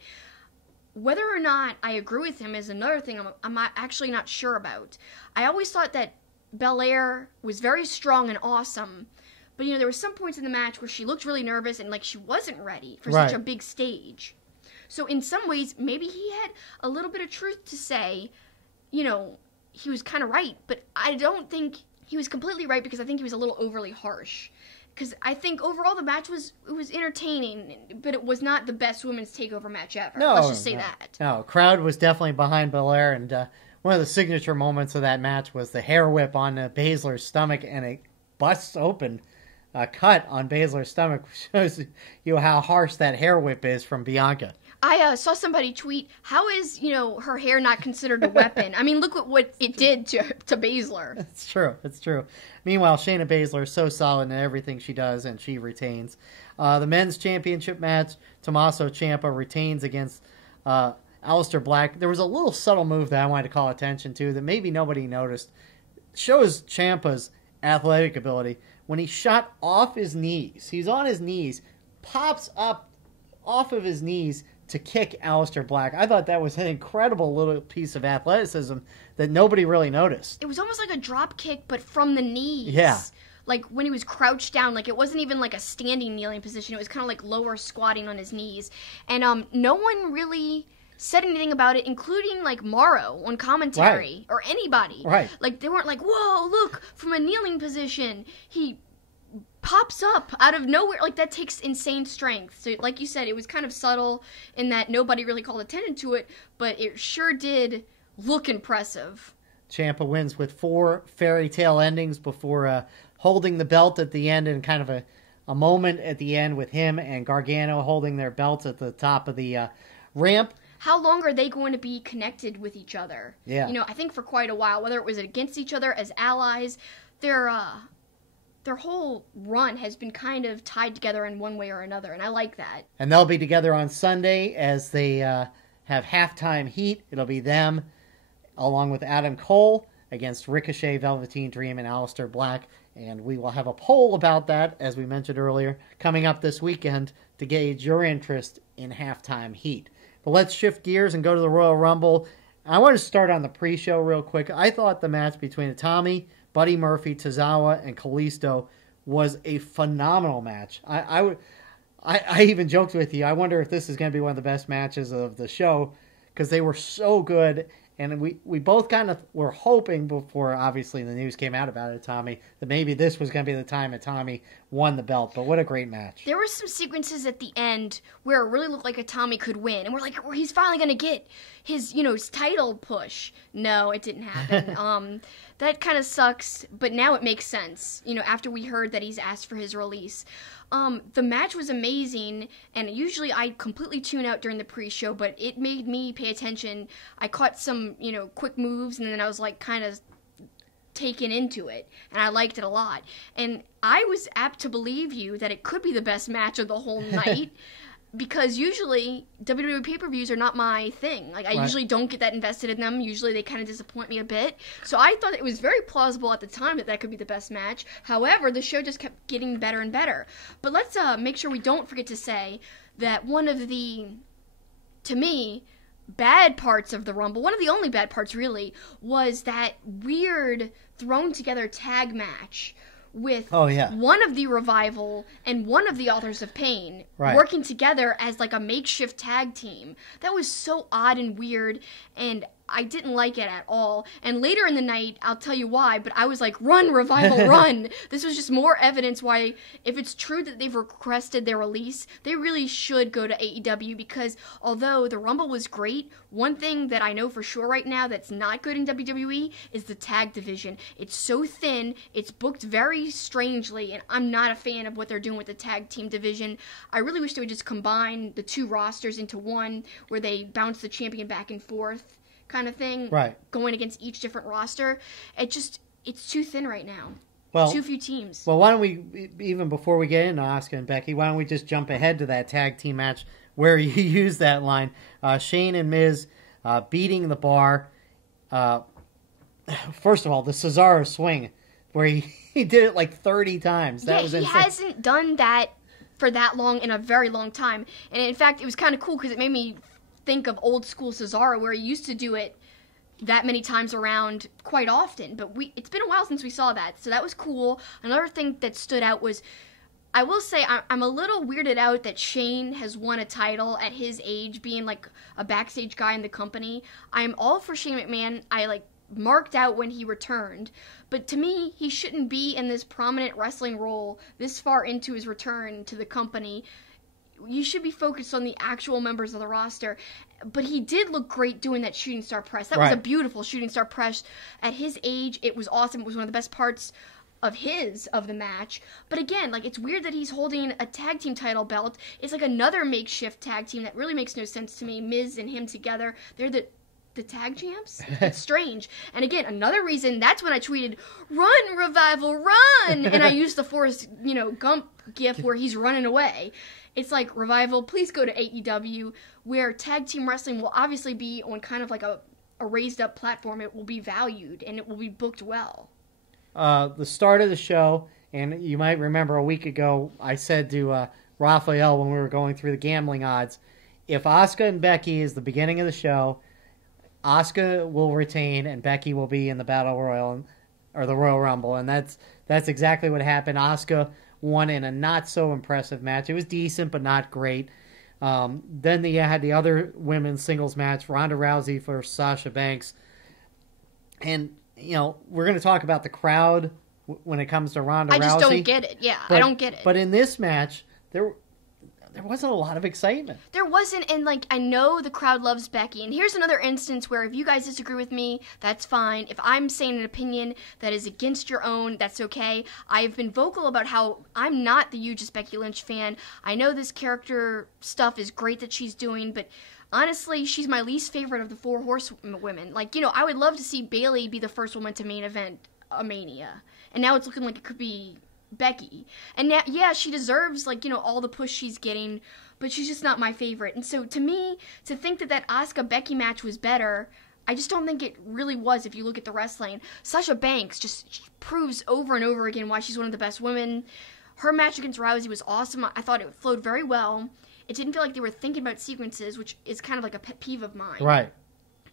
whether or not I agree with him is another thing I'm actually not sure about. I always thought that Belair was very strong and awesome, but, there were some points in the match where she looked really nervous and like she wasn't ready for such a big stage. So in some ways, maybe he had a little bit of truth to say. He was kind of right, but I don't think he was completely right, because I think he was a little overly harsh. Because I think overall the match was entertaining, but it was not the best women's TakeOver match ever. No, let's just say that. No, crowd was definitely behind Belair, and one of the signature moments of that match was the hair whip on Baszler's stomach, and it busts open a cut on Baszler's stomach, which shows you how harsh that hair whip is from Bianca. I saw somebody tweet, how is, her hair not considered a weapon? I mean, look at what it did to Baszler. It's true. It's true. Meanwhile, Shayna Baszler is so solid in everything she does, and she retains. The men's championship match, Tommaso Ciampa retains against Aleister Black, there was a little subtle move that I wanted to call attention to that maybe nobody noticed. Shows Ciampa's athletic ability. When he shot off his knees, he's on his knees, pops up off of his knees to kick Aleister Black. I thought that was an incredible little piece of athleticism that nobody really noticed. It was almost like a drop kick, but from the knees. Yeah. Like when he was crouched down, like it wasn't even like a standing kneeling position. It was kind of like lower squatting on his knees. And no one really said anything about it, including like Morrow on commentary or anybody. Right. Like they weren't like, whoa, look, from a kneeling position, he pops up out of nowhere. Like that takes insane strength. So like you said, it was kind of subtle in that nobody really called attention to it, but it sure did look impressive. Ciampa wins with 4 fairy tale endings before holding the belt at the end, and kind of a moment at the end with him and Gargano holding their belts at the top of the ramp. How long are they going to be connected with each other? Yeah. You know, I think for quite a while, whether it was against each other as allies, their whole run has been kind of tied together in one way or another, and I like that. And they'll be together on Sunday as they have halftime heat. It'll be them along with Adam Cole against Ricochet, Velveteen Dream, and Aleister Black. And we will have a poll about that, as we mentioned earlier, coming up this weekend to gauge your interest in halftime heat. But let's shift gears and go to the Royal Rumble. I want to start on the pre-show real quick. I thought the match between Itami, Buddy Murphy, Tozawa, and Kalisto was a phenomenal match. I even joked with you, I wonder if this is going to be one of the best matches of the show, because they were so good. And we both kind of were hoping before, obviously, the news came out about it, Tommy, that maybe this was going to be the time that Tommy won the belt. But what a great match. There were some sequences at the end where it really looked like a Tommy could win. And we're like, he's finally going to get his, his title push. No, it didn't happen. That kind of sucks, but now it makes sense, after we heard that he's asked for his release. The match was amazing, and usually I completely tune out during the pre-show, but it made me pay attention. I caught some, quick moves, and then I was like kind of taken into it, and I liked it a lot. And I was apt to believe you that it could be the best match of the whole night. Because usually WWE pay-per-views are not my thing. Like, I usually don't get that invested in them. Usually they kind of disappoint me a bit. So I thought it was very plausible at the time that could be the best match. However, the show just kept getting better and better. But let's make sure we don't forget to say that one of the, to me, bad parts of the Rumble, one of the only bad parts really, was that weird thrown-together tag match with one of the Revival and one of the Authors of Pain working together as like a makeshift tag team. That was so odd and weird, and I didn't like it at all. And later in the night, I'll tell you why, but I was like, run, Revival, run! This was just more evidence why, if it's true that they've requested their release, they really should go to AEW, because although the Rumble was great, one thing that I know for sure right now that's not good in WWE is the tag division. It's so thin, it's booked very strangely, and I'm not a fan of what they're doing with the tag team division. I really wish they would just combine the two rosters into one, where they bounce the champion back and forth kind of thing, going against each different roster. It's too thin right now. Well, too few teams. Well, why don't we, even before we get into Asuka and Becky, why don't we just jump ahead to that tag team match where you use that line, Shane and Miz beating the Bar. First of all, the Cesaro swing, where he did it like 30 times. That was insane. He hasn't done that for that long in a very long time. And in fact, it was kind of cool because it made me think of old school Cesaro, where he used to do it that many times around quite often. But it's been a while since we saw that, so that was cool. Another thing that stood out was, I will say, I'm a little weirded out that Shane has won a title at his age, being like a backstage guy in the company. I'm all for Shane McMahon. I marked out when he returned, but to me, he shouldn't be in this prominent wrestling role this far into his return to the company. You should be focused on the actual members of the roster. But he did look great doing that shooting star press. That was a beautiful shooting star press. At his age, it was awesome. It was one of the best parts of the match. But again, it's weird that he's holding a tag team title belt. It's like another makeshift tag team that really makes no sense to me. Miz and him together. They're the tag champs? It's strange. And again, another reason, that's when I tweeted, "Run, Revival, run!" And I used the Forrest, Gump gif where he's running away. It's like, Revival, please go to AEW, where tag team wrestling will obviously be on kind of like a raised up platform. It will be valued and it will be booked well. The start of the show, and you might remember a week ago, I said to Raphael when we were going through the gambling odds, if Asuka and Becky is the beginning of the show, Asuka will retain and Becky will be in the Battle Royal or the Royal Rumble, and that's exactly what happened. Asuka won in a not so impressive match. It was decent but not great. Then they had the other women's singles match, Ronda Rousey for Sasha Banks, and we're going to talk about the crowd when it comes to Ronda Rousey. I just don't get it. Yeah, I don't get it. But in this match, there wasn't a lot of excitement. There wasn't, and I know the crowd loves Becky. And here's another instance where if you guys disagree with me, that's fine. If I'm saying an opinion that is against your own, that's okay. I've been vocal about how I'm not the hugest Becky Lynch fan. I know this character stuff is great that she's doing, but honestly, she's my least favorite of the 4 horsewomen. I would love to see Bayley be the first woman to main event a Mania. And now it's looking like it could be Becky. And now, yeah, she deserves, all the push she's getting, but she's just not my favorite. And so, to me, to think that Asuka-Becky match was better, I just don't think it really was if you look at the wrestling. Sasha Banks just proves over and over again why she's one of the best women. Her match against Rousey was awesome. I thought it flowed very well. It didn't feel like they were thinking about sequences, which is kind of like a pet peeve of mine. Right.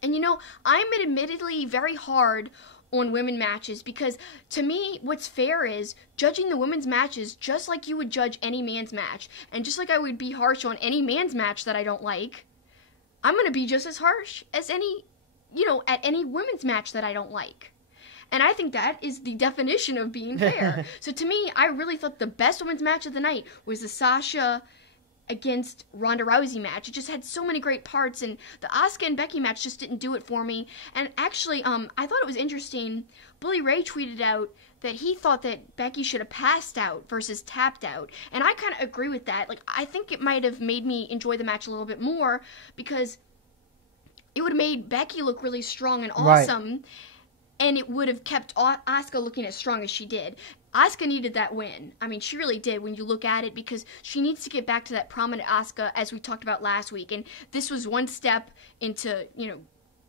And, I'm admittedly very hard on women matches because, to me, what's fair is judging the women's matches just like you would judge any man's match. And just like I would be harsh on any man's match that I don't like, I'm going to be just as harsh as at any women's match that I don't like. And I think that is the definition of being fair. So to me, I really thought the best women's match of the night was the Sasha against Ronda Rousey match. It just had so many great parts, and the Asuka and Becky match just didn't do it for me. And actually, I thought it was interesting. Bully Ray tweeted out that he thought that Becky should have passed out versus tapped out, and I kind of agree with that. I think it might have made me enjoy the match a little bit more because it would have made Becky look really strong and awesome, right. And it would have kept Asuka looking as strong as she did. Asuka needed that win. I mean, she really did when you look at it because she needs to get back to that prominent Asuka as we talked about last week. And this was one step into,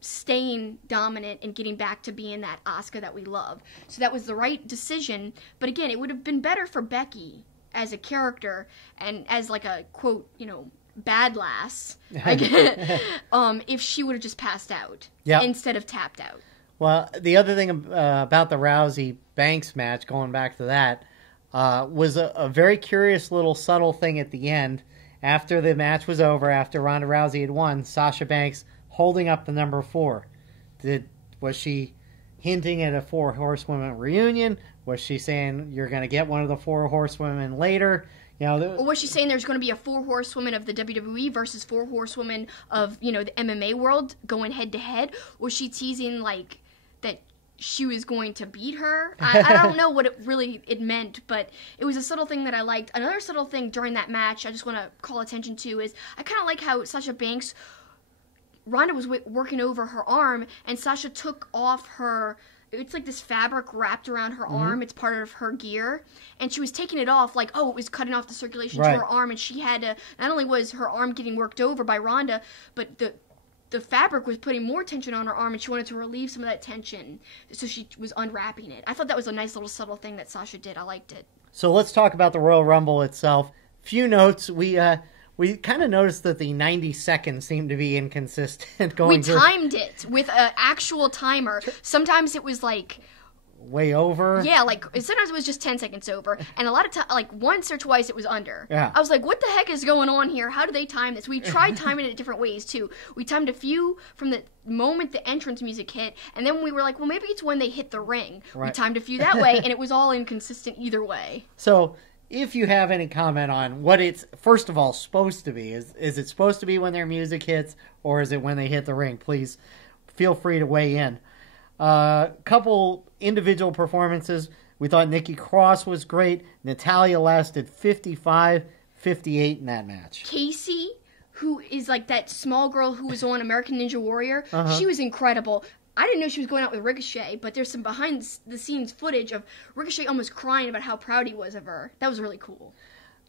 staying dominant and getting back to being that Asuka that we love. So that was the right decision. But again, it would have been better for Becky as a character and as a, quote, bad lass, if she would have just passed out instead of tapped out. Well, the other thing about the Rousey-Banks match, going back to that, was a very curious little subtle thing at the end. After the match was over, after Ronda Rousey had won, Sasha Banks holding up the number 4. Was she hinting at a 4 horsewomen reunion? Was she saying you're going to get one of the 4 horsewomen later? Or was she saying there's going to be a 4 horsewomen of the WWE versus 4 horsewomen of, the MMA world going head-to-head? Was she teasing, that she was going to beat her? I don't know what it meant, but it was a subtle thing that I liked. Another subtle thing during that match I just want to call attention to is I kind of like how Sasha Banks, Ronda was working over her arm, and Sasha took off her... It's like this fabric wrapped around her arm. It's part of her gear. And she was taking it off it was cutting off the circulation to her arm. And she had to, not only was her arm getting worked over by Ronda, but the fabric was putting more tension on her arm, and she wanted to relieve some of that tension. So she was unwrapping it. I thought that was a nice little subtle thing that Sasha did. I liked it. So let's talk about the Royal Rumble itself. Few notes. We kind of noticed that the 90 seconds seemed to be inconsistent. We timed it with an actual timer. Sometimes it was way over. Yeah, sometimes it was just 10 seconds over. And a lot of time, once or twice it was under. Yeah. I was like, what the heck is going on here? How do they time this? We tried timing it different ways, too. We timed a few from the moment the entrance music hit, and then we were like, well, maybe it's when they hit the ring. Right. We timed a few that way, and it was all inconsistent either way. So... if you have any comment on what it's, first of all, supposed to be, is it supposed to be when their music hits, or is it when they hit the ring? Please feel free to weigh in. Couple individual performances. We thought Nikki Cross was great. Natalya lasted 55-58 in that match. Casey, who is that small girl who was on American Ninja Warrior, she was incredible. I didn't know she was going out with Ricochet, but there's some behind-the-scenes footage of Ricochet almost crying about how proud he was of her. That was really cool.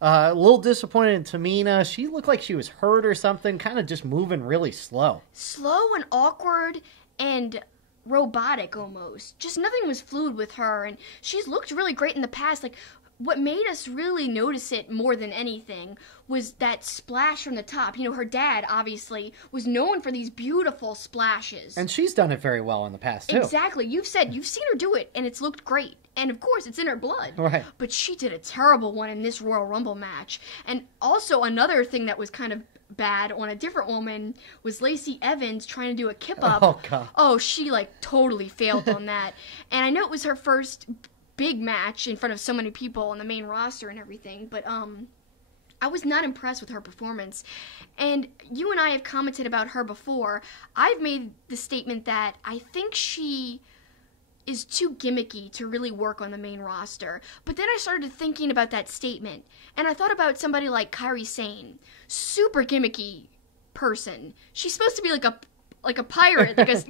A little disappointed in Tamina. She looked like she was hurt or something, kind of just moving really slow. Slow and awkward and robotic almost. Just nothing was fluid with her, and she's looked really great in the past. Like, what made us really notice it more than anything was that splash from the top. You know, her dad, obviously, was known for these beautiful splashes. And she's done it very well in the past, too. Exactly. You've seen her do it, and it's looked great. And, of course, it's in her blood. Right. But she did a terrible one in this Royal Rumble match. And also, another thing that was kind of bad on a different woman was Lacey Evans trying to do a kip-up. Oh, God. Oh, she, totally failed on that. And I know it was her first big match in front of so many people on the main roster and everything, but I was not impressed with her performance. And you and I have commented about her before. I've made the statement that I think she is too gimmicky to really work on the main roster. But then I started thinking about that statement, and I thought about somebody like Kairi Sane. Super gimmicky person. She's supposed to be like a pirate, because,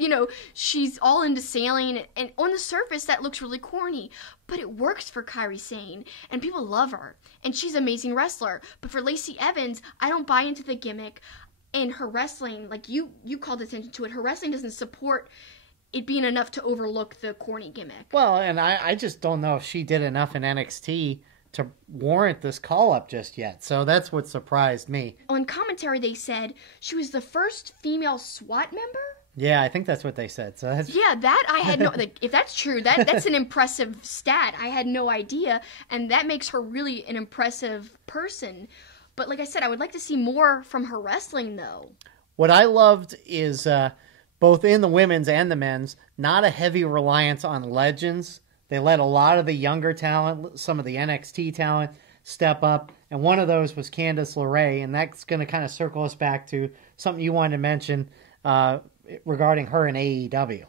she's all into sailing, and on the surface that looks really corny, but it works for Kairi Sane, and people love her, and she's an amazing wrestler. But for Lacey Evans, I don't buy into the gimmick, and her wrestling, like you called attention to it, her wrestling doesn't support it being enough to overlook the corny gimmick. Well, and I just don't know if she did enough in NXT to warrant this call-up just yet. So that's what surprised me. On commentary, they said she was the first female SWAT member? Yeah, I think that's what they said. So that's... Yeah, that I had no... if that's true, that's an impressive stat. I had no idea, and that makes her really an impressive person. But like I said, I would like to see more from her wrestling, though. What I loved is, both in the women's and the men's, not a heavy reliance on legends. They let a lot of the younger talent, some of the NXT talent, step up. And one of those was Candice LeRae. And that's going to kind of circle us back to something you wanted to mention regarding her in AEW.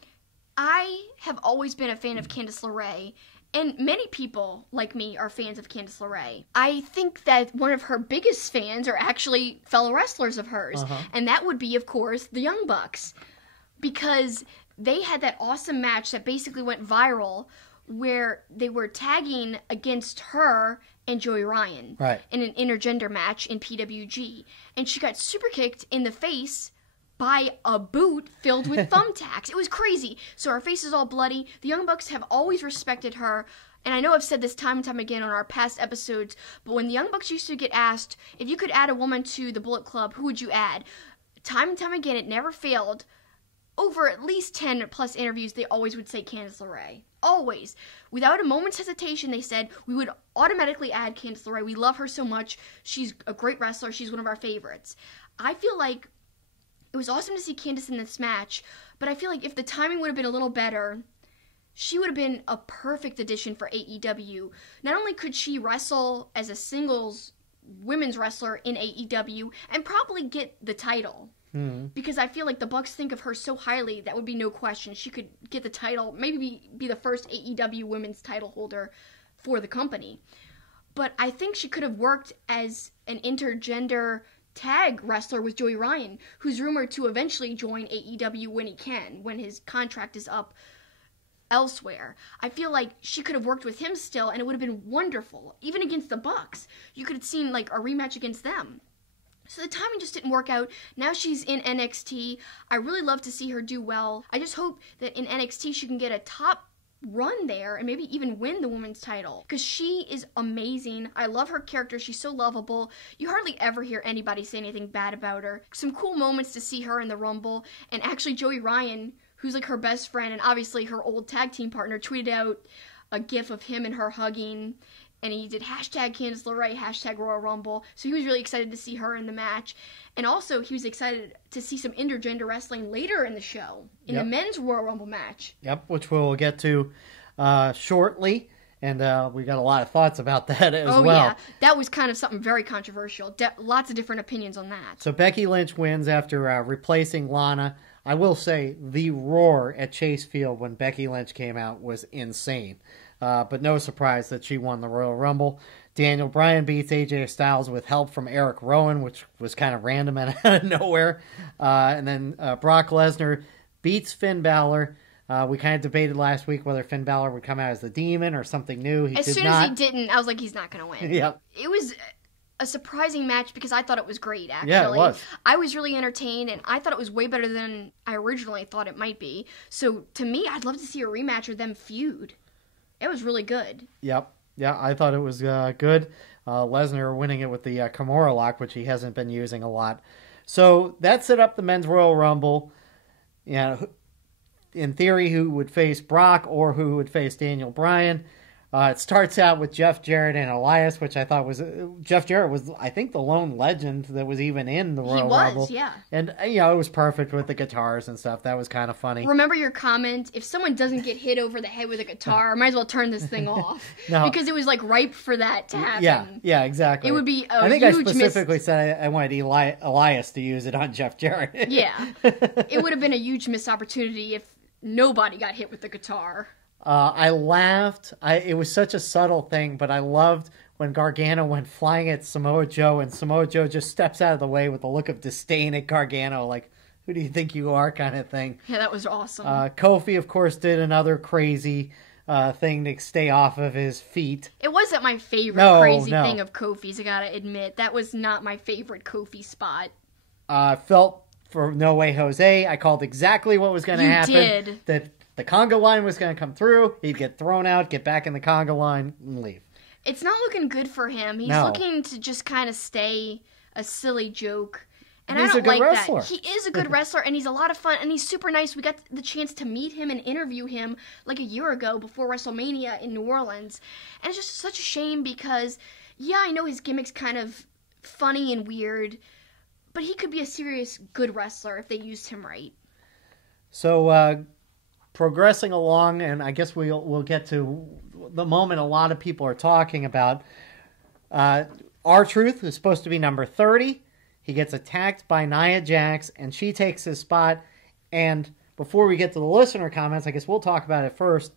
I have always been a fan of Candice LeRae. And many people, like me, are fans of Candice LeRae. I think that one of her biggest fans are actually fellow wrestlers of hers. And that would be, of course, the Young Bucks. Because they had that awesome match that basically went viral, where they were tagging against her and Joey Ryan in an intergender match in PWG. And she got super kicked in the face by a boot filled with thumbtacks. It was crazy. So her face is all bloody. The Young Bucks have always respected her. And I know I've said this time and time again on our past episodes, but when the Young Bucks used to get asked, if you could add a woman to the Bullet Club, who would you add? Time and time again, it never failed. Over at least 10 plus interviews, they always would say Candice LeRae. Always. Without a moment's hesitation, they said, we would automatically add Candice LeRae. We love her so much. She's a great wrestler. She's one of our favorites. I feel like it was awesome to see Candice in this match, but I feel like if the timing would have been a little better, she would have been a perfect addition for AEW. Not only could she wrestle as a singles women's wrestler in AEW and probably get the title, because I feel like the Bucks think of her so highly, that would be no question. She could get the title, maybe be the first AEW women's title holder for the company. But I think she could have worked as an intergender tag wrestler with Joey Ryan, who's rumored to eventually join AEW when he can, when his contract is up elsewhere. I feel like she could have worked with him still, and it would have been wonderful. Even against the Bucks, you could have seen like a rematch against them. So the timing just didn't work out. Now she's in NXT. I really love to see her do well. I just hope that in NXT she can get a top run there and maybe even win the women's title, because she is amazing. I love her character. She's so lovable. You hardly ever hear anybody say anything bad about her. Some cool moments to see her in the Rumble, and actually Joey Ryan, who's like her best friend and obviously her old tag team partner, tweeted out a gif of him and her hugging, and he did hashtag Candice LeRae, hashtag Royal Rumble. So he was really excited to see her in the match. And also, he was excited to see some intergender wrestling later in the show, in the men's Royal Rumble match. Yep, which we'll get to shortly. And we got a lot of thoughts about that as well. Oh, yeah. That was kind of something very controversial. Lots of different opinions on that. So Becky Lynch wins after replacing Lana. I will say the roar at Chase Field when Becky Lynch came out was insane. But no surprise that she won the Royal Rumble. Daniel Bryan beats AJ Styles with help from Eric Rowan, which was kind of random and out of nowhere. And then Brock Lesnar beats Finn Balor. We kind of debated last week whether Finn Balor would come out as the Demon or something new. As soon as he didn't, I was like, he's not going to win. Yep. It was a surprising match because I thought it was great, actually. Yeah, it was. I was really entertained, and I thought it was way better than I originally thought it might be. So, to me, I'd love to see a rematch or them feud. It was really good. Yep. Yeah, I thought it was good. Lesnar winning it with the Kimura lock, which he hasn't been using a lot. So that set up the Men's Royal Rumble. In theory, who would face Brock or who would face Daniel Bryan. It starts out with Jeff Jarrett and Elias, which I thought was... Jeff Jarrett was, I think, the lone legend that was even in the Royal Rumble. Yeah. And, it was perfect with the guitars and stuff. That was kind of funny. Remember your comment? If someone doesn't get hit over the head with a guitar, I might as well turn this thing off. No. Because it was, ripe for that to happen. Yeah, exactly. It would be I think I specifically said I wanted Elias to use it on Jeff Jarrett. Yeah. It would have been a huge missed opportunity if nobody got hit with the guitar. I laughed. It was such a subtle thing, but I loved when Gargano went flying at Samoa Joe, and Samoa Joe just steps out of the way with a look of disdain at Gargano, like, who do you think you are, kind of thing. Yeah, that was awesome. Kofi, of course, did another crazy thing to stay off of his feet. It wasn't my favorite crazy thing of Kofi's, I gotta admit. That was not my favorite Kofi spot. Felt for No Way Jose, I called exactly what was going to happen. You did. That the conga line was going to come through, he'd get thrown out, get back in the conga line, and leave. It's not looking good for him. He's looking to just kind of stay a silly joke. And I don't like that. He is a good wrestler, and he's a lot of fun, and he's super nice. We got the chance to meet him and interview him like a year ago before WrestleMania in New Orleans. And it's just such a shame because, I know his gimmick's kind of funny and weird, but he could be a serious good wrestler if they used him right. So, progressing along, and I guess we'll get to the moment a lot of people are talking about. R-Truth is supposed to be number 30. He gets attacked by Nia Jax, and she takes his spot. And before we get to the listener comments, I guess we'll talk about it first.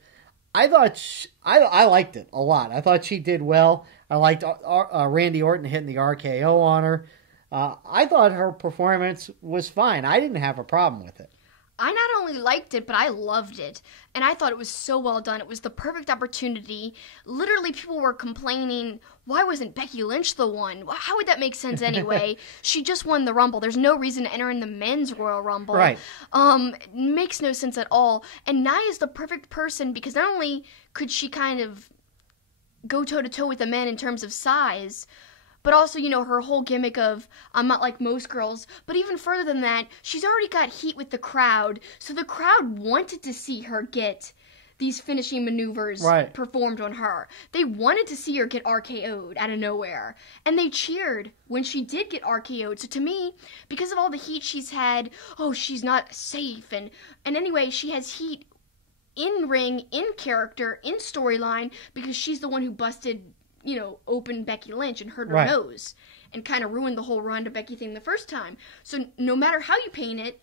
I thought I liked it a lot. I thought she did well. I liked Randy Orton hitting the RKO on her. I thought her performance was fine. I didn't have a problem with it. I not only liked it, but I loved it. And I thought it was so well done. It was the perfect opportunity. Literally, people were complaining, why wasn't Becky Lynch the one? How would that make sense anyway? She just won the Rumble. There's no reason to enter in the men's Royal Rumble. Right. It makes no sense at all. And Nia is the perfect person because not only could she kind of go toe-to-toe with the men in terms of size, but also, her whole gimmick of, I'm not like most girls. But even further than that, she's already got heat with the crowd. So the crowd wanted to see her get these finishing maneuvers performed on her. They wanted to see her get RKO'd out of nowhere. And they cheered when she did get RKO'd. So to me, because of all the heat she's had, she's not safe. And anyway, she has heat in ring, in character, in storyline, because she's the one who busted open Becky Lynch and hurt her nose and kind of ruined the whole Ronda Becky thing the first time. So no matter how you paint it,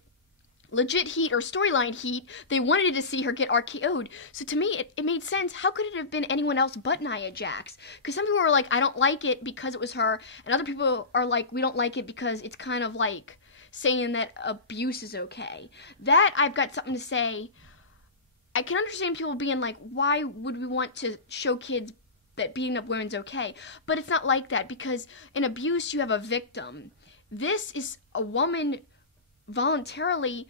legit heat or storyline heat, they wanted to see her get RKO'd. So to me, it made sense. How could it have been anyone else but Nia Jax? Because some people were like, I don't like it because it was her. And other people are like, we don't like it because it's kind of like saying that abuse is okay. That, I've got something to say. I can understand people being like, why would we want to show kids that beating up women's okay? But it's not like that, because in abuse you have a victim. This is a woman voluntarily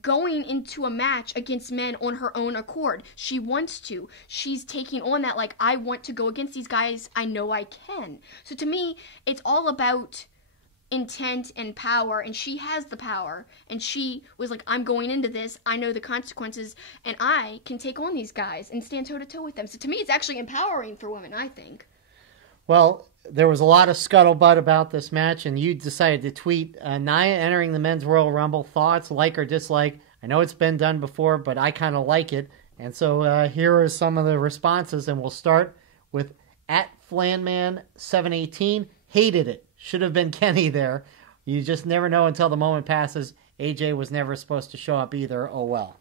going into a match against men on her own accord. She wants to. She's taking on that, like, I want to go against these guys. I know I can. So to me, it's all about intent and power, and she has the power, and she was like, I'm going into this, I know the consequences, and I can take on these guys and stand toe-to-toe with them. So to me, it's actually empowering for women, I think. Well, there was a lot of scuttlebutt about this match, and you decided to tweet Nia entering the Men's Royal Rumble, thoughts, like or dislike. I know it's been done before, but I kind of like it. And so here are some of the responses, and we'll start with @Flanman718, hated it. Should have been Kenny there. You just never know until the moment passes. AJ was never supposed to show up either. Oh well.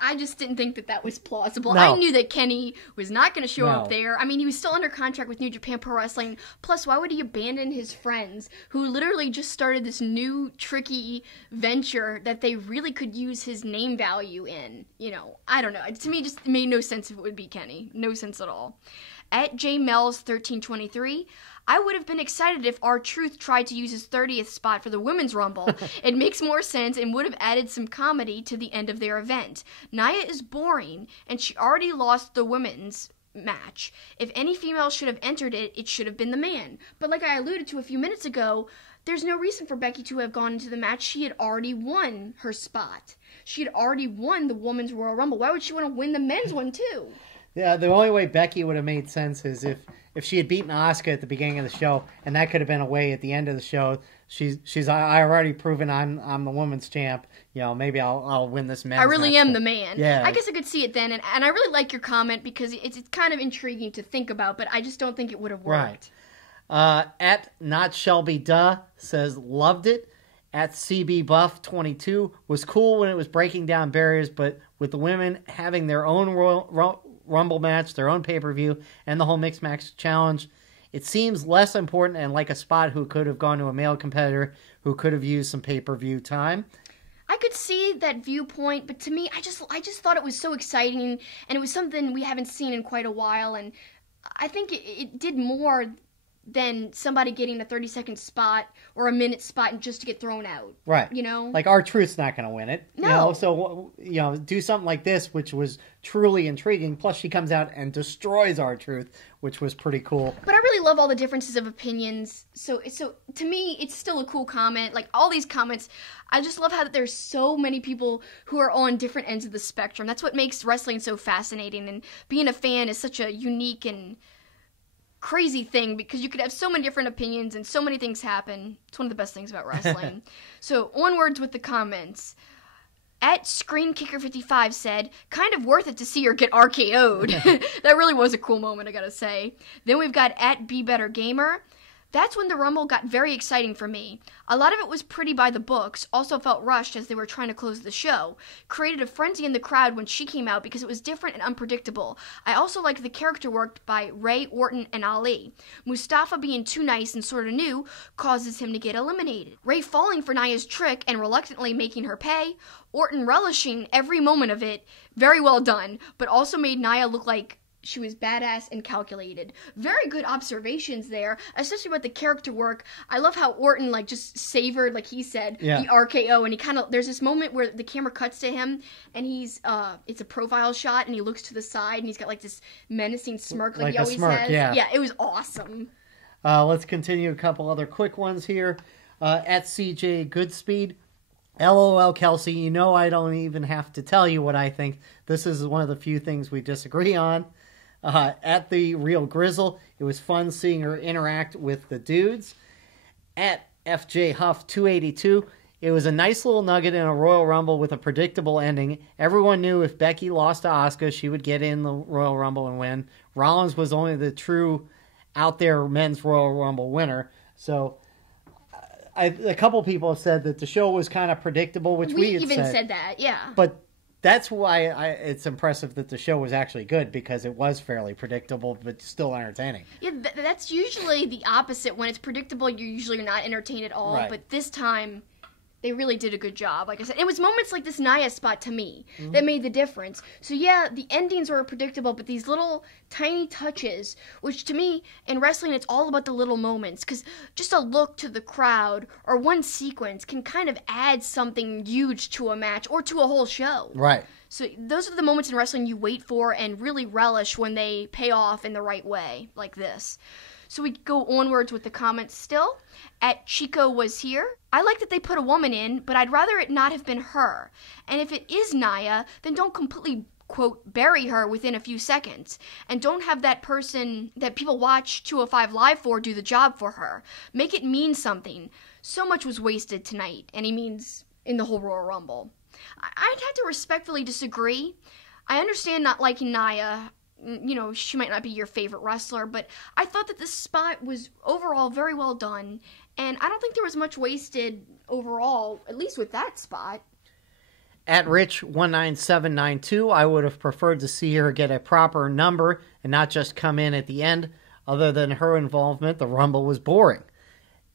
I just didn't think that was plausible. No. I knew that Kenny was not going to show up there. I mean, he was still under contract with New Japan Pro Wrestling. Plus, why would he abandon his friends who literally just started this new tricky venture that they really could use his name value in? I don't know. To me, it just made no sense if it would be Kenny. No sense at all. @JMells1323, I would have been excited if R-Truth tried to use his 30th spot for the Women's Rumble. It makes more sense and would have added some comedy to the end of their event. Nia is boring, and she already lost the women's match. If any female should have entered it, it should have been the man. But like I alluded to a few minutes ago, there's no reason for Becky to have gone into the match. She had already won her spot. She had already won the Women's Royal Rumble. Why would she want to win the men's one too? Yeah, the only way Becky would have made sense is if she had beaten Asuka at the beginning of the show, and that could have been a way at the end of the show. I already proven I'm the women's champ. You know, maybe I'll win this match. I really am the man. Yeah. I guess I could see it then, and I really like your comment because it's kind of intriguing to think about, but I just don't think it would have worked. Right. At Not Shelby Duh says, loved it. At CB Buff 22 was cool when it was breaking down barriers, but with the women having their own Royal Rumble match, their own pay-per-view, and the whole Mixed Match Challenge, it seems less important and like a spot who could have gone to a male competitor who could have used some pay-per-view time. I could see that viewpoint, but to me, I just thought it was so exciting, and it was something we haven't seen in quite a while, and I think it did more than somebody getting a 30-second spot or a minute spot just to get thrown out. Right. You know? Like, R-Truth's not going to win it. No. You know? So, you know, do something like this, which was truly intriguing. Plus, she comes out and destroys R-Truth, which was pretty cool. But I really love all the differences of opinions. So to me, it's still a cool comment. Like, all these comments, I just love how that there's so many people who are on different ends of the spectrum. That's what makes wrestling so fascinating. And being a fan is such a unique and crazy thing because you could have so many different opinions and so many things happen. It's one of the best things about wrestling. So, onwards with the comments. At ScreenKicker55 said, kind of worth it to see her get RKO'd. That really was a cool moment, I gotta say. Then we've got at BeBetterGamer. That's when the Rumble got very exciting for me. A lot of it was pretty by the books, also felt rushed as they were trying to close the show. Created a frenzy in the crowd when she came out because it was different and unpredictable. I also liked the character work by Ray, Orton, and Ali. Mustafa being too nice and sort of new causes him to get eliminated. Ray falling for Nia's trick and reluctantly making her pay. Orton relishing every moment of it. Very well done, but also made Nia look like she was badass and calculated. Very good observations there, especially about the character work. I love how Orton, like, just savored, like he said, the RKO, and he kind of, there's this moment where the camera cuts to him, and he's, it's a profile shot, and he looks to the side, and he's got, like, this menacing smirk like he always has. Yeah, it was awesome. Let's continue a couple other quick ones here. At CJ Goodspeed, LOL Kelsi, you know I don't even have to tell you what I think. This is one of the few things we disagree on. At the Real Grizzle, it was fun seeing her interact with the dudes. At FJ Huff 282, it was a nice little nugget in a Royal Rumble with a predictable ending. Everyone knew if Becky lost to Asuka, she would get in the Royal Rumble and win. Rollins was only the true out there men's Royal Rumble winner. So a couple people have said that the show was kind of predictable, which we had even said that, yeah. But that's why it's impressive that the show was actually good, because it was fairly predictable, but still entertaining. Yeah, that's usually the opposite. When it's predictable, you're usually not entertained at all. Right. But this time, they really did a good job. Like I said, it was moments like this Nia spot to me that made the difference. So yeah, the endings were predictable, but these little tiny touches, which to me, in wrestling, it's all about the little moments. Because just a look to the crowd or one sequence can kind of add something huge to a match or to a whole show. Right. So those are the moments in wrestling you wait for and really relish when they pay off in the right way, like this. So we go onwards with the comments still. At Chico was here. I like that they put a woman in, but I'd rather it not have been her. And if it is Nia, then don't completely, quote, bury her within a few seconds. And don't have that person that people watch 205 Live for do the job for her. Make it mean something. So much was wasted tonight, and he means in the whole Royal Rumble. I'd have to respectfully disagree. I understand not liking Nia. You know, she might not be your favorite wrestler, but I thought that this spot was overall very well done, and I don't think there was much wasted overall, at least with that spot. At Rich19792, I would have preferred to see her get a proper number and not just come in at the end. Other than her involvement, the Rumble was boring.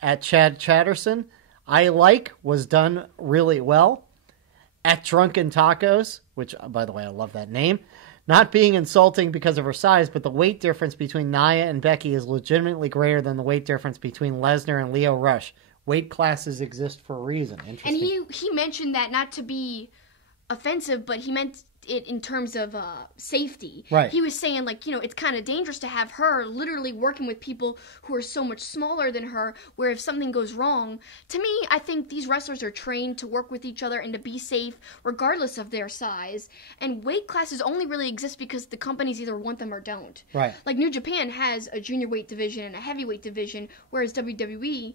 At Chad Chatterson, was done really well. At Drunken Tacos, which, by the way, I love that name, not being insulting because of her size, but the weight difference between Nia and Becky is legitimately greater than the weight difference between Lesnar and Lio Rush. Weight classes exist for a reason. Interesting. And he mentioned that not to be offensive, but he meant it in terms of safety. Right. He was saying, like, you know, it's kind of dangerous to have her literally working with people who are so much smaller than her, where if something goes wrong, to me, I think these wrestlers are trained to work with each other and to be safe regardless of their size. And weight classes only really exist because the companies either want them or don't. Right. Like New Japan has a junior weight division and a heavyweight division, whereas WWE,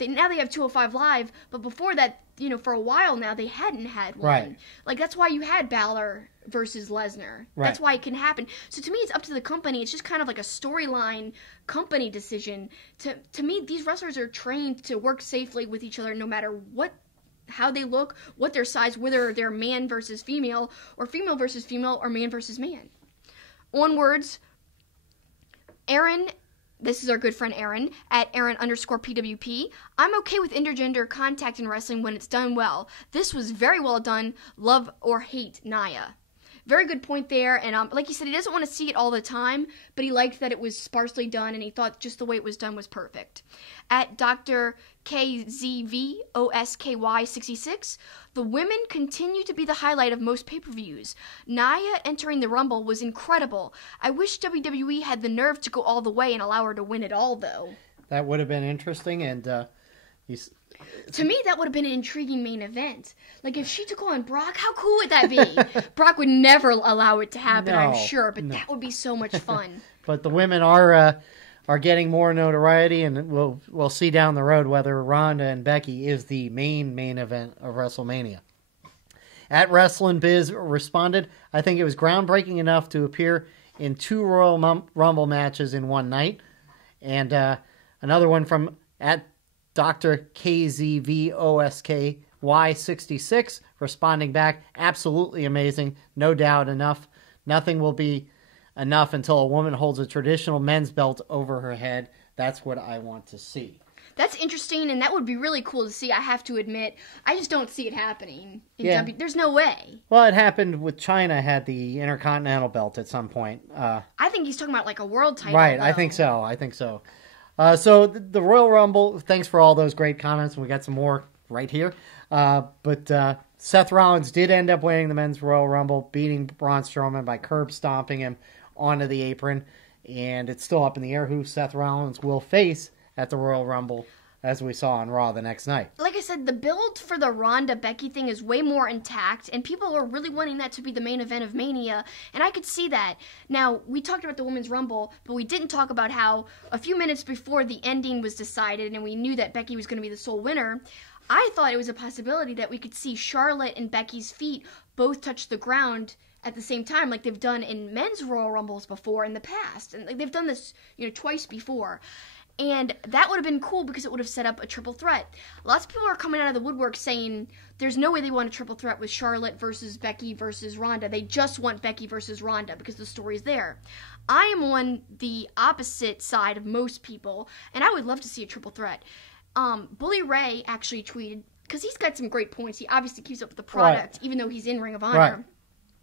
now they have 205 Live, but before that, you know, for a while now, they hadn't had one. Right. Like, that's why you had Balor versus Lesnar. Right. That's why it can happen. So to me, it's up to the company. It's just kind of like a storyline company decision. To me, these wrestlers are trained to work safely with each other no matter how they look, what their size, whether they're man versus female, or female versus female, or man versus man. Onwards, Aaron... This is our good friend Aaron, at Aaron_PWP. I'm okay with intergender contact in wrestling when it's done well. This was very well done. Love or hate Nia. Very good point there. And like he said, he doesn't want to see it all the time, but he liked that it was sparsely done, and he thought just the way it was done was perfect. At Dr. KZVOSKY66, the women continue to be the highlight of most pay-per-views. Nia entering the Rumble was incredible. I wish WWE had the nerve to go all the way and allow her to win it all, though. That would have been interesting, and to me, that would have been an intriguing main event. Like, if she took on Brock, how cool would that be? Brock would never allow it to happen, I'm sure, but that would be so much fun. But the women are getting more notoriety, and we'll see down the road whether Ronda and Becky is the main event of WrestleMania. At Wrestling Biz responded, I think it was groundbreaking enough to appear in 2 Royal Rumble matches in one night. And another one from at Dr. KZVOSKY66 responding back, absolutely amazing, no doubt enough. Nothing will be enough until a woman holds a traditional men's belt over her head. That's what I want to see. That's interesting, and that would be really cool to see, I have to admit. I just don't see it happening in WWE. There's no way. Well, it happened with China had the Intercontinental belt at some point. I think he's talking about like a world title. Right, though. I think so. So the Royal Rumble, thanks for all those great comments, and we got some more right here. But Seth Rollins did end up winning the Men's Royal Rumble, beating Braun Strowman by curb stomping him onto the apron. And it's still up in the air who Seth Rollins will face at the Royal Rumble, as we saw on Raw the next night. Like I said, the build for the Ronda-Becky thing is way more intact, and people are really wanting that to be the main event of Mania, and I could see that. Now, we talked about the Women's Rumble, but we didn't talk about how a few minutes before the ending was decided and we knew that Becky was going to be the sole winner, I thought it was a possibility that we could see Charlotte and Becky's feet both touch the ground at the same time, like they've done in men's Royal Rumbles before in the past, and like they've done this, twice before. And that would have been cool because it would have set up a triple threat. Lots of people are coming out of the woodwork saying there's no way they want a triple threat with Charlotte versus Becky versus Ronda. They just want Becky versus Ronda because the story's there. I am on the opposite side of most people, and I would love to see a triple threat. Bully Ray actually tweeted, because he's got some great points. He obviously keeps up with the product, even though he's in Ring of Honor. Right.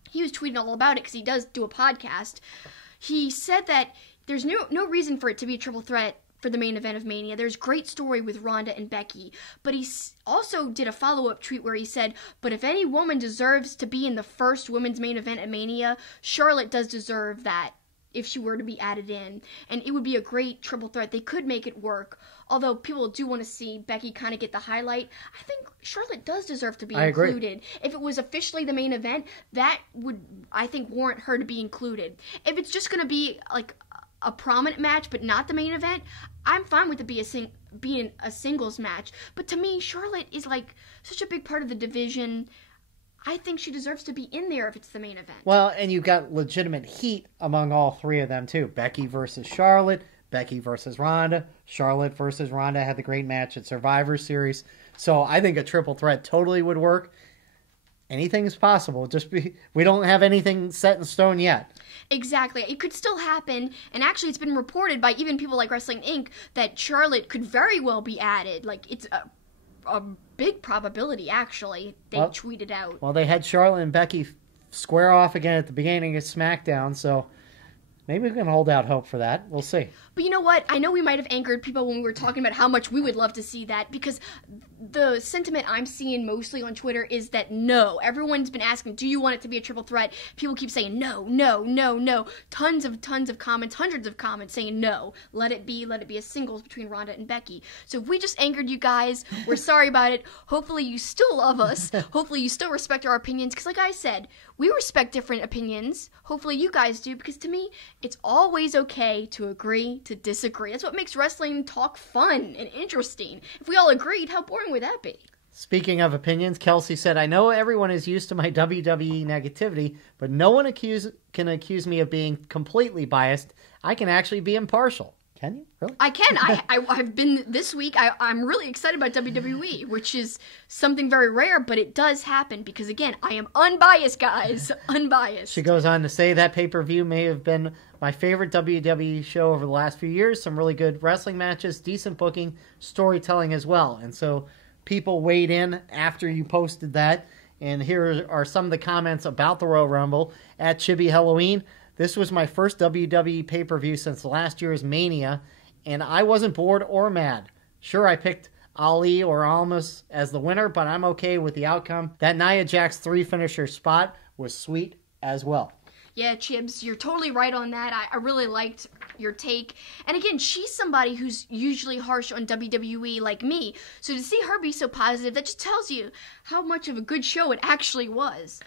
He was tweeting all about it because he does do a podcast. He said that there's no reason for it to be a triple threat for the main event of Mania. There's great story with Ronda and Becky. But he also did a follow-up tweet where he said, but if any woman deserves to be in the first women's main event at Mania, Charlotte does deserve that if she were to be added in. And it would be a great triple threat. They could make it work. Although people do want to see Becky kind of get the highlight, I think Charlotte does deserve to be included. Agree. If it was officially the main event, that would, I think, warrant her to be included. If it's just going to be like a prominent match but not the main event, I'm fine with it being a singles match. But to me, Charlotte is like such a big part of the division. I think she deserves to be in there if it's the main event. Well, and you've got legitimate heat among all three of them too. Becky versus Charlotte, Becky versus Ronda, Charlotte versus Ronda had the great match at Survivor Series. So I think a triple threat totally would work. Anything is possible. We don't have anything set in stone yet. Exactly. It could still happen, and actually it's been reported by even people like Wrestling Inc. that Charlotte could very well be added. Like, it's a big probability, actually, they tweeted out. Well, they had Charlotte and Becky square off again at the beginning of SmackDown, so maybe we can hold out hope for that. We'll see. But you know what? I know we might have angered people when we were talking about how much we would love to see that, because the sentiment I'm seeing mostly on Twitter is that no. Everyone's been asking, do you want it to be a triple threat? People keep saying no, no, no, no. Tons of comments, hundreds of comments saying no. Let it be a singles between Ronda and Becky. So if we just angered you guys, we're sorry about it. Hopefully you still love us. Hopefully you still respect our opinions, because like I said, we respect different opinions. Hopefully you guys do, because to me, it's always okay to agree to disagree. That's what makes wrestling talk fun and interesting. If we all agreed, how boring would that be? Speaking of opinions, Kelsi said, I know everyone is used to my WWE negativity, but no one can accuse me of being completely biased. I can actually be impartial. Can you? Really? I can. I've been this week. I'm really excited about WWE, which is something very rare, but it does happen because, again, I am unbiased, guys. Unbiased. She goes on to say that pay-per-view may have been my favorite WWE show over the last few years. Some really good wrestling matches, decent booking, storytelling as well. And so people weighed in after you posted that. And here are some of the comments about the Royal Rumble. At Chibi Halloween, this was my first WWE pay-per-view since last year's Mania, and I wasn't bored or mad. Sure, I picked Ali or Almas as the winner, but I'm okay with the outcome. That Nia Jax 3-finisher spot was sweet as well. Yeah, Chibs, you're totally right on that. I really liked your take. And again, she's somebody who's usually harsh on WWE like me, so to see her be so positive, that just tells you how much of a good show it actually was.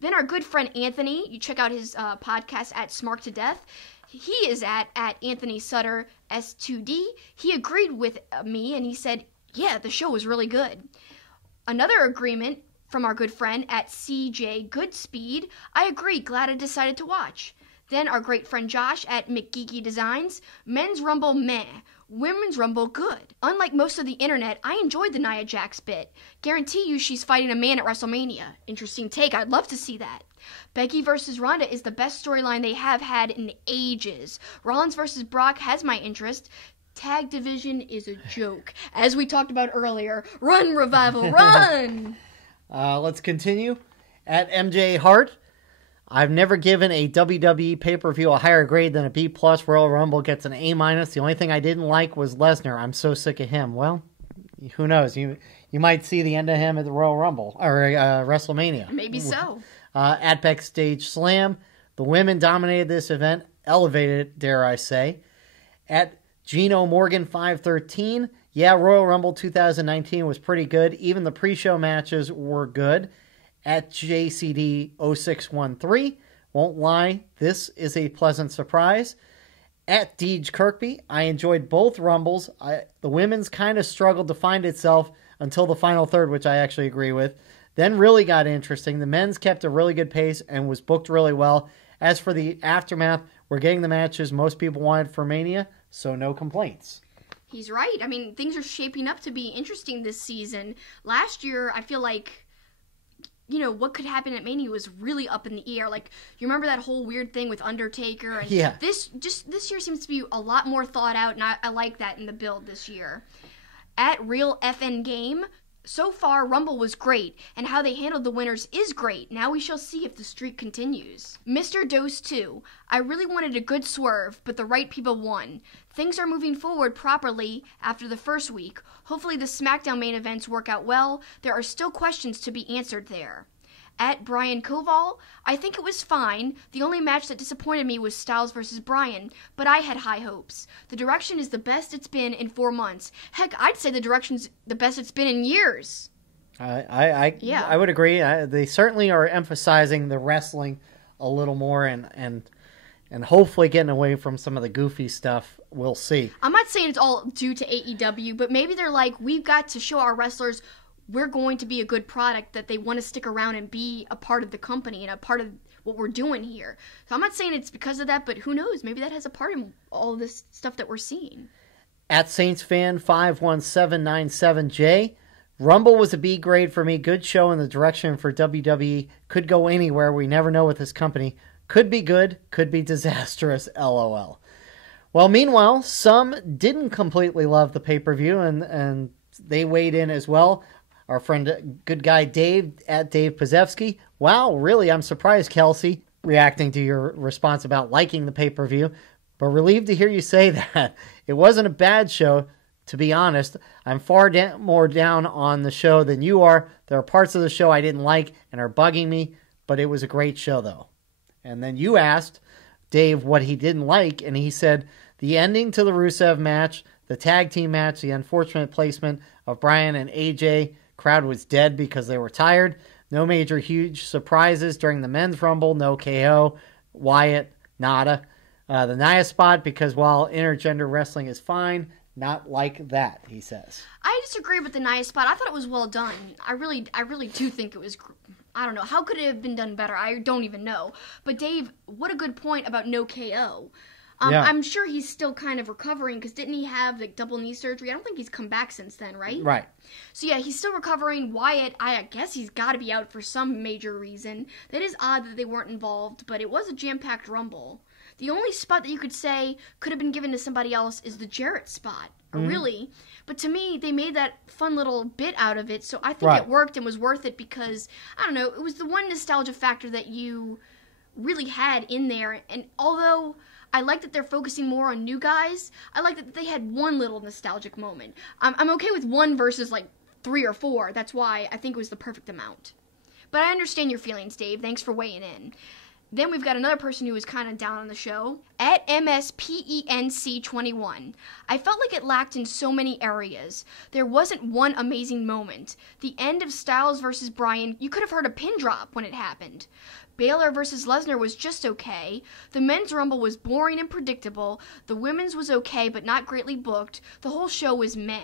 Then our good friend Anthony, you check out his podcast at Smark to Death. He is at Anthony Sutter S2D. He agreed with me and he said, yeah, the show was really good. Another agreement from our good friend at CJ Goodspeed. I agree, glad I decided to watch. Then our great friend Josh at McGeeky Designs. Men's Rumble meh. Women's Rumble good. Unlike most of the internet, I enjoyed the Nia Jax bit. Guarantee you she's fighting a man at WrestleMania. Interesting take, I'd love to see that. Becky versus Ronda is the best storyline they have had in ages. Rollins versus Brock has my interest. Tag division is a joke. As we talked about earlier, run Revival, run! Let's continue. At MJ Hart, I've never given a WWE pay-per-view a higher grade than a B+. Royal Rumble gets an A-. The only thing I didn't like was Lesnar. I'm so sick of him. Well, who knows? You might see the end of him at the Royal Rumble or WrestleMania. Maybe so. At Backstage Slam, the women dominated this event, elevated, dare I say. At Gino Morgan 513, yeah, Royal Rumble 2019 was pretty good. Even the pre-show matches were good. At JCD 0613, won't lie, this is a pleasant surprise. At Deej Kirkby, I enjoyed both Rumbles. The women's kind of struggled to find itself until the final third, which I actually agree with. Then really got interesting. The men's kept a really good pace and was booked really well. As for the aftermath, we're getting the matches most people wanted for Mania, so no complaints. He's right. I mean, things are shaping up to be interesting this season. Last year, I feel like, you know, what could happen at Mania was really up in the air. Like, you remember that whole weird thing with Undertaker? And yeah. This year seems to be a lot more thought out, and I like that in the build this year. At Real FN Game, so far, Rumble was great, and how they handled the winners is great. Now we shall see if the streak continues. Mr. Dose 2. I really wanted a good swerve, but the right people won. Things are moving forward properly after the first week. Hopefully the SmackDown main events work out well. There are still questions to be answered there. At Brian Koval, I think it was fine. The only match that disappointed me was Styles versus Bryan, but I had high hopes. The direction is the best it's been in 4 months. Heck, I'd say the direction's the best it's been in years. I would agree. They certainly are emphasizing the wrestling a little more and hopefully getting away from some of the goofy stuff. We'll see. I'm not saying it's all due to AEW, but maybe they're like, we've got to show our wrestlers we're going to be a good product, that they want to stick around and be a part of the company and a part of what we're doing here. So I'm not saying it's because of that, but who knows? Maybe that has a part in all this stuff that we're seeing. At SaintsFan51797J, Rumble was a B grade for me. Good show in the direction for WWE. Could go anywhere. We never know with this company. Could be good, could be disastrous, LOL. Well, meanwhile, some didn't completely love the pay-per-view, and they weighed in as well. Our friend, good guy Dave, at Dave Pazewski, Wow, really, I'm surprised, Kelsi, reacting to your response about liking the pay-per-view, but relieved to hear you say that. It wasn't a bad show, to be honest. I'm far more down on the show than you are. There are parts of the show I didn't like and are bugging me, but it was a great show, though. And then you asked Dave what he didn't like, and he said the ending to the Rusev match, the tag team match, the unfortunate placement of Bryan and AJ. Crowd was dead because they were tired. No major huge surprises during the men's rumble. No KO. Wyatt, nada. The Nia spot, because while intergender wrestling is fine, not like that, he says. I disagree with the Nia spot. I thought it was well done. I really do think it was... I don't know. How could it have been done better? I don't even know. But Dave, what a good point about no KO. Yeah. I'm sure he's still kind of recovering, because didn't he have like double knee surgery? I don't think he's come back since then, right? Right. So yeah, he's still recovering. Wyatt, I guess he's got to be out for some major reason. That is odd that they weren't involved, but it was a jam-packed rumble. The only spot that you could say could have been given to somebody else is the Jarrett spot, really. But to me, they made that fun little bit out of it, so I think it worked and was worth it because, I don't know, it was the one nostalgia factor that you really had in there. And although I like that they're focusing more on new guys, I like that they had one little nostalgic moment. I'm okay with one versus like 3 or 4. That's why I think it was the perfect amount. But I understand your feelings, Dave. Thanks for weighing in. Then we've got another person who was kind of down on the show. At MSPENC21. I felt like it lacked in so many areas. There wasn't one amazing moment. The end of Styles versus Bryan, you could have heard a pin drop when it happened. Baylor versus Lesnar was just okay. The men's rumble was boring and predictable. The women's was okay but not greatly booked. The whole show was meh.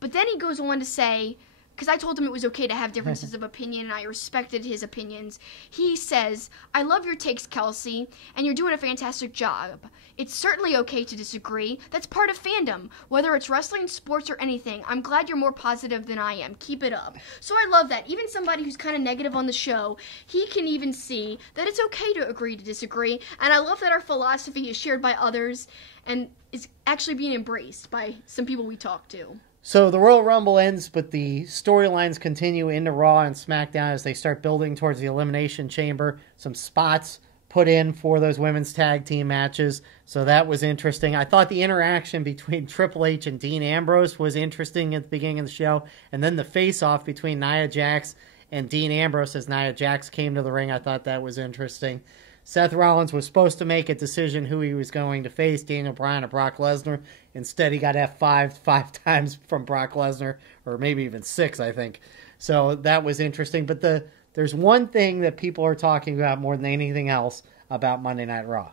But then he goes on to say... because I told him it was okay to have differences of opinion, and I respected his opinions. He says, I love your takes, Kelsi, and you're doing a fantastic job. It's certainly okay to disagree. That's part of fandom. Whether it's wrestling, sports, or anything, I'm glad you're more positive than I am. Keep it up. So I love that. Even somebody who's kind of negative on the show, he can even see that it's okay to agree to disagree, and I love that our philosophy is shared by others and is actually being embraced by some people we talk to. So the Royal Rumble ends, but the storylines continue into Raw and SmackDown as they start building towards the Elimination Chamber. Some spots put in for those women's tag team matches, so that was interesting. I thought the interaction between Triple H and Dean Ambrose was interesting at the beginning of the show, and then the face-off between Nia Jax and Dean Ambrose as Nia Jax came to the ring. I thought that was interesting. Seth Rollins was supposed to make a decision who he was going to face, Daniel Bryan or Brock Lesnar. Instead, he got F5'd 5 times from Brock Lesnar, or maybe even 6, I think. So that was interesting. But there's one thing that people are talking about more than anything else about Monday Night Raw.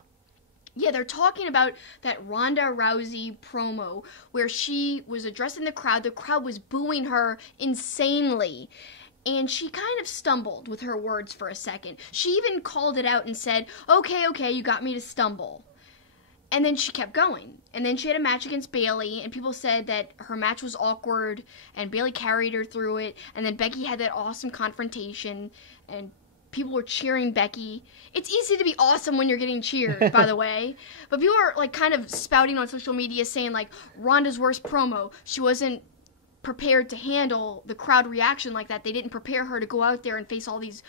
Yeah, they're talking about that Ronda Rousey promo where she was addressing the crowd. The crowd was booing her insanely. And she kind of stumbled with her words for a second. She even called it out and said, okay, you got me to stumble. And then she kept going. And then she had a match against Bayley, and people said that her match was awkward, and Bayley carried her through it. And then Becky had that awesome confrontation, and people were cheering Becky. It's easy to be awesome when you're getting cheered, by the way. But people are like kind of spouting on social media saying like, Ronda's worst promo. She wasn't prepared to handle the crowd reaction like that. They didn't prepare her to go out there and face all these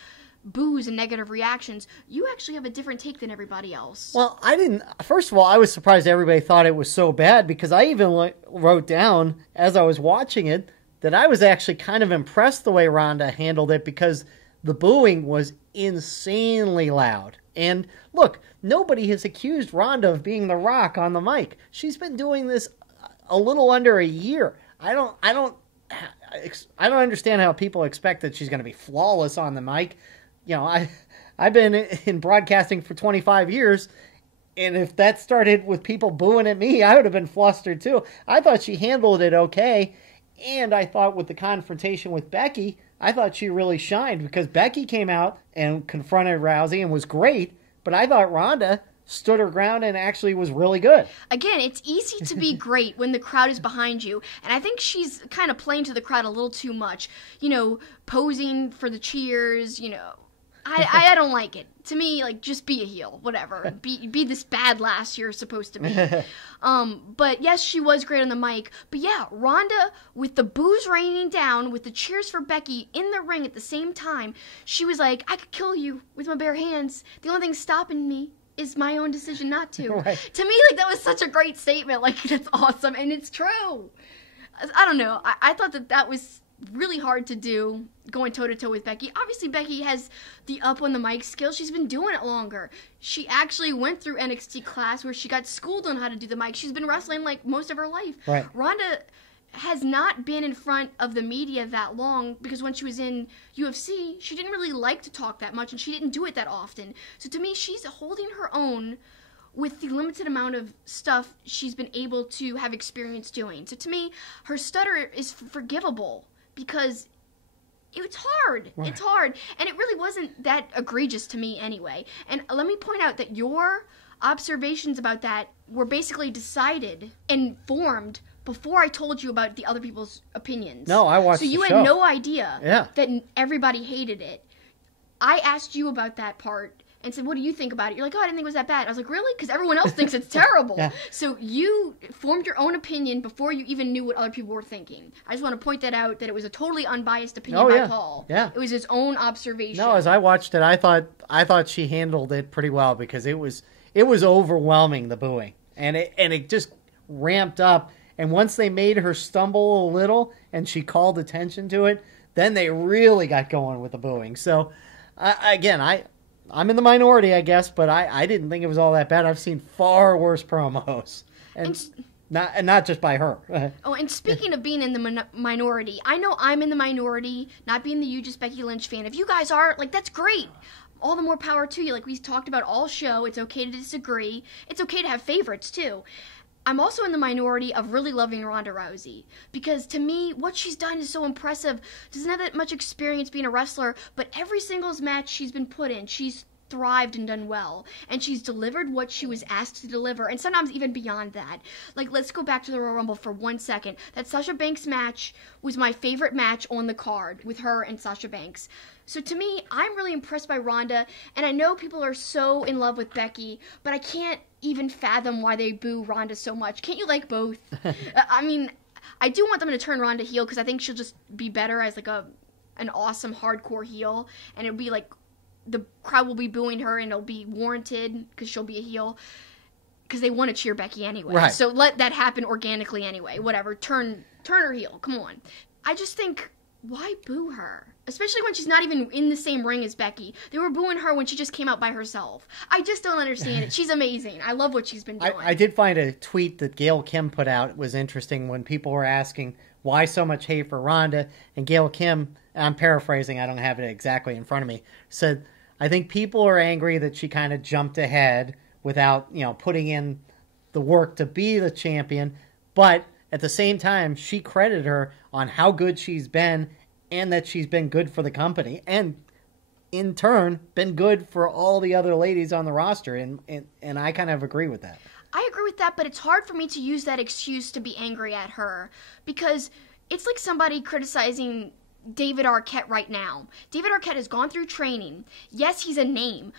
boos and negative reactions. You actually have a different take than everybody else. Well, I didn't. First of all, I was surprised everybody thought it was so bad, because I even wrote down as I was watching it that I was actually kind of impressed the way Ronda handled it, because the booing was insanely loud. And look, nobody has accused Ronda of being the Rock on the mic. She's been doing this a little under a year. I don't understand how people expect that she's going to be flawless on the mic. You know, I've been in broadcasting for 25 years, and if that started with people booing at me, I would have been flustered too. I thought she handled it okay, and I thought with the confrontation with Becky, I thought she really shined, because Becky came out and confronted Rousey and was great, but I thought Ronda stood her ground and actually was really good. Again, it's easy to be great when the crowd is behind you, and I think she's kind of playing to the crowd a little too much. You know, posing for the cheers, you know. I don't like it. To me, like, just be a heel, whatever. Be this bad lass you're supposed to be. But yes, she was great on the mic. But yeah, Ronda, with the boos raining down, with the cheers for Becky in the ring at the same time, she was like, I could kill you with my bare hands. The only thing stopping me is my own decision not to. Right. To me, like, that was such a great statement. Like, that's awesome, and it's true. I don't know. I thought that was really hard to do, going toe-to-toe with Becky. Obviously, Becky has the up on the mic skills. She's been doing it longer. She actually went through NXT class where she got schooled on how to do the mic. She's been wrestling, like, most of her life. Right. Ronda has not been in front of the media that long because when she was in UFC, she didn't really like to talk that much, and she didn't do it that often. So to me, she's holding her own with the limited amount of stuff she's been able to have experience doing. So to me, her stutter is forgivable because it's hard. Right. It's hard. And it really wasn't that egregious to me anyway. And let me point out that your observations about that were basically decided and formed before I told you about the other people's opinions. No, I watched the show. So you had no idea that everybody hated it. I asked you about that part and said, what do you think about it? You're like, oh, I didn't think it was that bad. I was like, really? Because everyone else thinks it's terrible. Yeah. So you formed your own opinion before you even knew what other people were thinking. I just want to point that out, that it was a totally unbiased opinion by Paul. Yeah. It was his own observation. No, as I watched it, I thought she handled it pretty well because it was overwhelming, the booing. And it just ramped up. And once they made her stumble a little and she called attention to it, then they really got going with the booing. So, I'm in the minority, I guess, but I didn't think it was all that bad. I've seen far worse promos. And not just by her. And speaking of being in the minority, I know I'm in the minority, not being the Just Becky Lynch fan. If you guys are, like, that's great. All the more power to you. Like we talked about all show, it's okay to disagree. It's okay to have favorites, too. I'm also in the minority of really loving Ronda Rousey because to me, what she's done is so impressive. Doesn't have that much experience being a wrestler, but every singles match she's been put in, she's thrived and done well. And she's delivered what she was asked to deliver, and sometimes even beyond that. Like, let's go back to the Royal Rumble for 1 second. That Sasha Banks match was my favorite match on the card with her and Sasha Banks. So to me, I'm really impressed by Ronda, and I know people are so in love with Becky, but I can't even fathom why they boo Ronda so much. Can't you like both? I mean, I do want them to turn Ronda heel because I think she'll just be better as like an awesome hardcore heel, and it'll be like the crowd will be booing her and it'll be warranted because she'll be a heel because they want to cheer Becky anyway. Right. So let that happen organically anyway. Whatever. Turn her heel. Come on. I just think, why boo her? Especially when she's not even in the same ring as Becky. They were booing her when she just came out by herself. I just don't understand it. She's amazing. I love what she's been doing. I did find a tweet that Gail Kim put out was interesting when people were asking why so much hate for Ronda. And Gail Kim, I'm paraphrasing, I don't have it exactly in front of me, said, I think people are angry that she kind of jumped ahead without, putting in the work to be the champion. But at the same time, she credited her on how good she's been and that she's been good for the company and, in turn, been good for all the other ladies on the roster. And I kind of agree with that. I agree with that, but it's hard for me to use that excuse to be angry at her because it's like somebody criticizing David Arquette right now. David Arquette has gone through training. Yes, he's a name.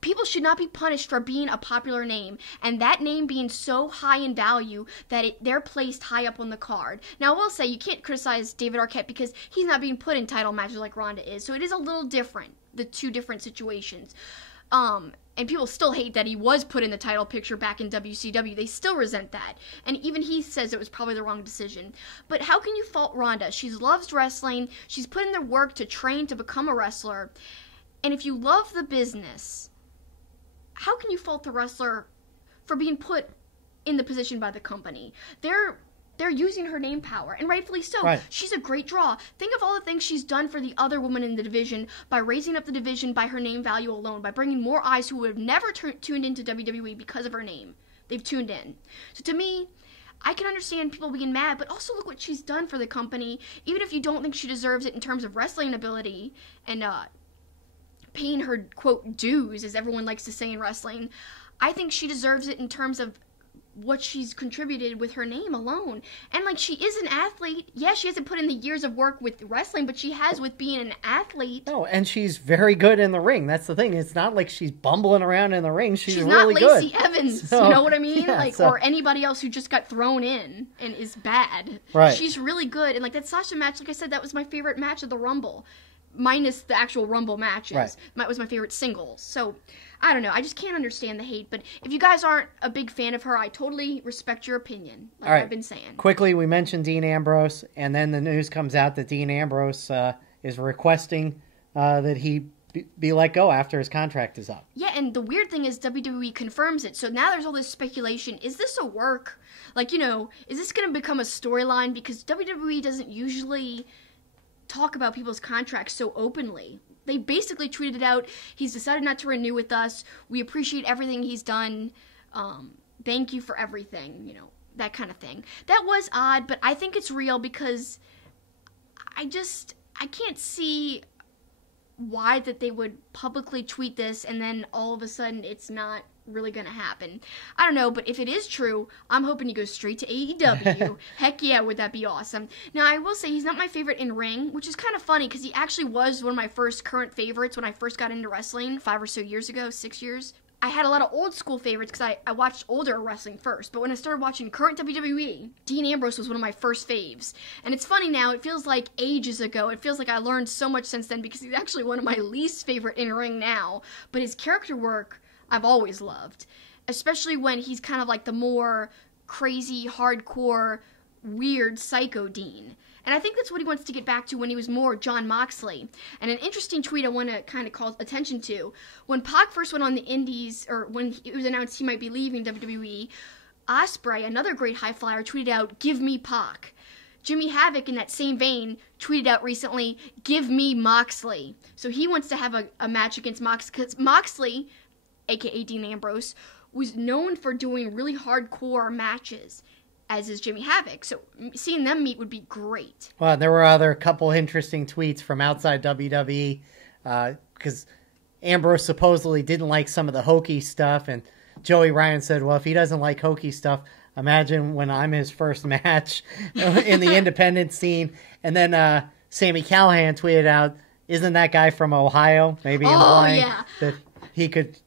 People should not be punished for being a popular name, and that name being so high in value that they're placed high up on the card. Now, I will say you can't criticize David Arquette because he's not being put in title matches like Ronda is, so it is a little different, the two different situations. And people still hate that he was put in the title picture back in WCW. They still resent that. And even he says it was probably the wrong decision. But how can you fault Ronda? She loves wrestling. She's put in the work to train to become a wrestler. And if you love the business, how can you fault the wrestler for being put in the position by the company? They're using her name power, and rightfully so. Right. She's a great draw. Think of all the things she's done for the other women in the division by raising up the division by her name value alone, by bringing more eyes who would have never tuned into WWE because of her name. They've tuned in. So to me, I can understand people being mad, but also look what she's done for the company. Even if you don't think she deserves it in terms of wrestling ability and paying her, quote, dues, as everyone likes to say in wrestling, I think she deserves it in terms of what she's contributed with her name alone. And, like, she is an athlete. Yeah, she hasn't put in the years of work with wrestling, but she has with being an athlete. No, and she's very good in the ring. That's the thing. It's not like she's bumbling around in the ring. She's really not Lacey good. Evans, So, you know what I mean? yeah, Or anybody else who just got thrown in and is bad. Right. She's really good. And, like, that Sasha match, like I said, that was my favorite match of the Rumble. Minus the actual Rumble matches. Right. That was my favorite singles. So, I don't know. I just can't understand the hate. But if you guys aren't a big fan of her, I totally respect your opinion, like All right. I've been saying. Quickly, we mentioned Dean Ambrose, and then the news comes out that Dean Ambrose is requesting that he be let go after his contract is up. Yeah, and the weird thing is WWE confirms it. So now there's all this speculation. Is this a work? Like, you know, is this going to become a storyline? Because WWE doesn't usually talk about people's contracts so openly. They basically tweeted it out. He's decided not to renew with us. We appreciate everything he's done. Thank you for everything, you know, that kind of thing. That was odd, but I think it's real because I can't see why that they would publicly tweet this and then all of a sudden it's not really gonna happen. I don't know, but if it is true, I'm hoping he goes straight to AEW. Heck yeah, would that be awesome. Now, I will say he's not my favorite in ring, which is kind of funny because he actually was one of my first current favorites when I first got into wrestling 5 or so years ago, 6 years. I had a lot of old school favorites because I watched older wrestling first, but when I started watching current WWE, Dean Ambrose was one of my first faves. And it's funny now, it feels like ages ago. It feels like I learned so much since then because he's actually one of my least favorite in ring now, but his character work I've always loved, especially when he's kind of like the more crazy, hardcore, weird psycho Dean. And I think that's what he wants to get back to when he was more Jon Moxley. And an interesting tweet I want to kind of call attention to, when Pac first went on the Indies, or when it was announced he might be leaving WWE, Ospreay, another great high flyer, tweeted out, "Give me Pac." Jimmy Havoc, in that same vein, tweeted out recently, "Give me Moxley." So he wants to have a match against Moxley, because Moxley, a.k.a. Dean Ambrose, was known for doing really hardcore matches, as is Jimmy Havoc. So seeing them meet would be great. Well, there were a couple interesting tweets from outside WWE, because Ambrose supposedly didn't like some of the hokey stuff, and Joey Ryan said, well, if he doesn't like hokey stuff, imagine when I'm his first match in the independent scene. And then Sami Callihan tweeted out, isn't that guy from Ohio? Maybe implying that he could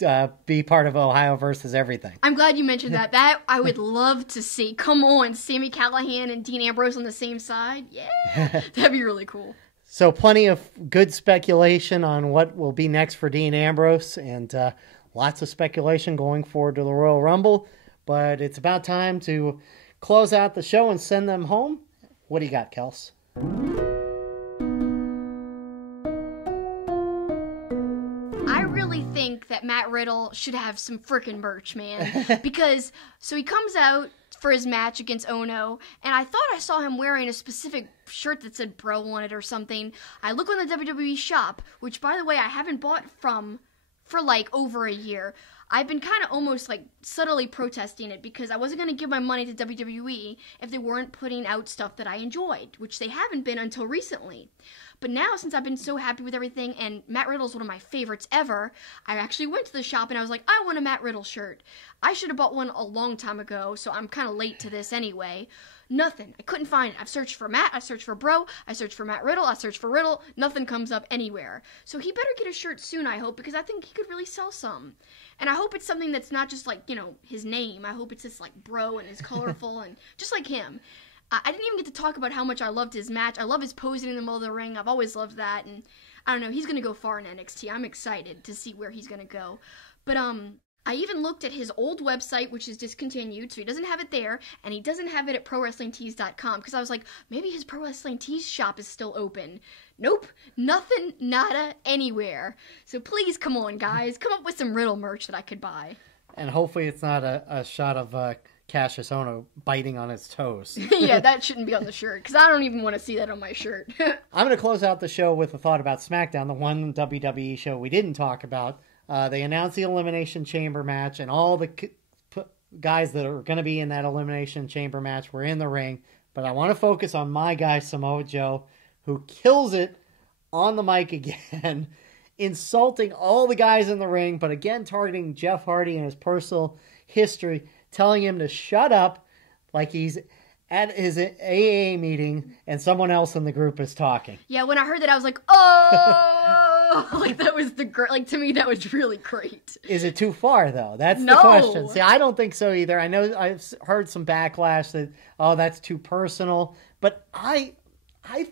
be part of Ohio versus everything. I'm glad you mentioned that. That I would love to see. Come on, Sami Callihan and Dean Ambrose on the same side. Yeah, that'd be really cool. So plenty of good speculation on what will be next for Dean Ambrose, and lots of speculation going forward to the Royal Rumble. But it's about time to close out the show and send them home. What do you got, Kels? Think that Matt Riddle should have some frickin' merch, man. Because, so he comes out for his match against Ono, and I thought I saw him wearing a specific shirt that said bro on it or something. I look on the WWE shop, which, by the way, I haven't bought from for like over a year. I've been kind of almost like subtly protesting it because I wasn't going to give my money to WWE if they weren't putting out stuff that I enjoyed, which they haven't been until recently. But now, since I've been so happy with everything, and Matt Riddle's one of my favorites ever, I actually went to the shop and I was like, I want a Matt Riddle shirt. I should have bought one a long time ago, so I'm kind of late to this anyway. Nothing. I couldn't find it. I've searched for Matt, I searched for Bro, I searched for Matt Riddle, I searched for Riddle. Nothing comes up anywhere. So he better get a shirt soon, I hope, because I think he could really sell some. And I hope it's something that's not just like, you know, his name. I hope it's just like Bro and is colorful and just like him. I didn't even get to talk about how much I loved his match. I love his posing in the middle of the ring. I've always loved that. And I don't know, he's going to go far in NXT. I'm excited to see where he's going to go. But I even looked at his old website, which is discontinued, so he doesn't have it there. And he doesn't have it at ProWrestlingTees.com because I was like, maybe his Pro Wrestling Tees shop is still open. Nope, nothing, nada, anywhere. So please, come on, guys. Come up with some Riddle merch that I could buy. And hopefully it's not a shot of Cassius Ohno biting on his toes. Yeah, that shouldn't be on the shirt, because I don't even want to see that on my shirt. I'm going to close out the show with a thought about SmackDown, the one WWE show we didn't talk about. They announced the Elimination Chamber match, and all the guys that are going to be in that Elimination Chamber match were in the ring. But I want to focus on my guy, Samoa Joe, who kills it on the mic again, insulting all the guys in the ring, but again targeting Jeff Hardy and his personal history, telling him to shut up like he's at his AA meeting and someone else in the group is talking. Yeah, when I heard that, I was like, oh! Like, that was like, to me, that was really great. Is it too far, though? That's No. the question. See, I don't think so either. I know I've heard some backlash that, oh, that's too personal. But I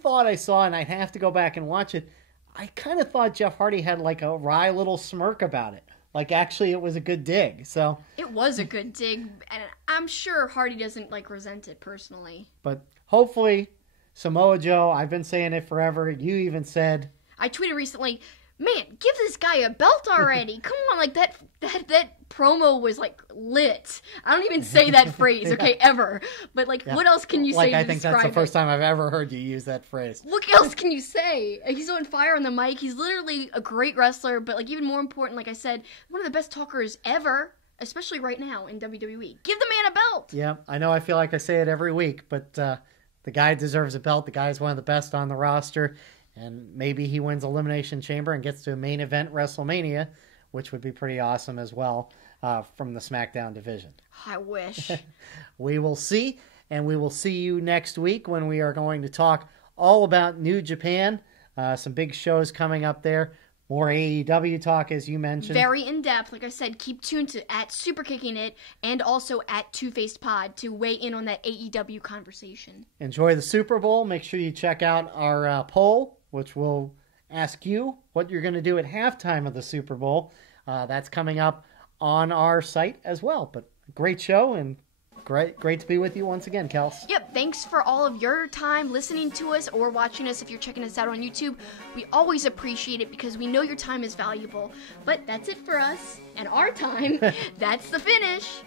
thought I saw, and I'd have to go back and watch it, I kind of thought Jeff Hardy had like a wry little smirk about it. Like, actually, it was a good dig. So It was a good dig, and I'm sure Hardy doesn't, like, resent it personally. But hopefully, Samoa Joe, I've been saying it forever. You even said... I tweeted recently, man, give this guy a belt already. Come on, like, that promo was, like, lit. I don't even say that phrase, okay, ever. But, like, what else can you say Like, to I think that's the first time I've ever heard you use that phrase. What else can you say? He's on fire on the mic. He's literally a great wrestler, but, like, even more important, like I said, one of the best talkers ever, especially right now in WWE. Give the man a belt. Yeah, I know I feel like I say it every week, but the guy deserves a belt. The guy's one of the best on the roster, and maybe he wins Elimination Chamber and gets to a main event WrestleMania, which would be pretty awesome as well from the SmackDown division. I wish. We will see, and we will see you next week when we are going to talk all about New Japan. Some big shows coming up there. More AEW talk, as you mentioned. Very in-depth. Like I said, keep tuned to at Super Kicking It and also at Two Faced Pod to weigh in on that AEW conversation. Enjoy the Super Bowl. Make sure you check out our poll, which will ask you what you're going to do at halftime of the Super Bowl. That's coming up on our site as well. But great show, and great to be with you once again, Kels. Yep, thanks for all of your time listening to us or watching us if you're checking us out on YouTube. We always appreciate it because we know your time is valuable. But that's it for us and our time. That's the finish.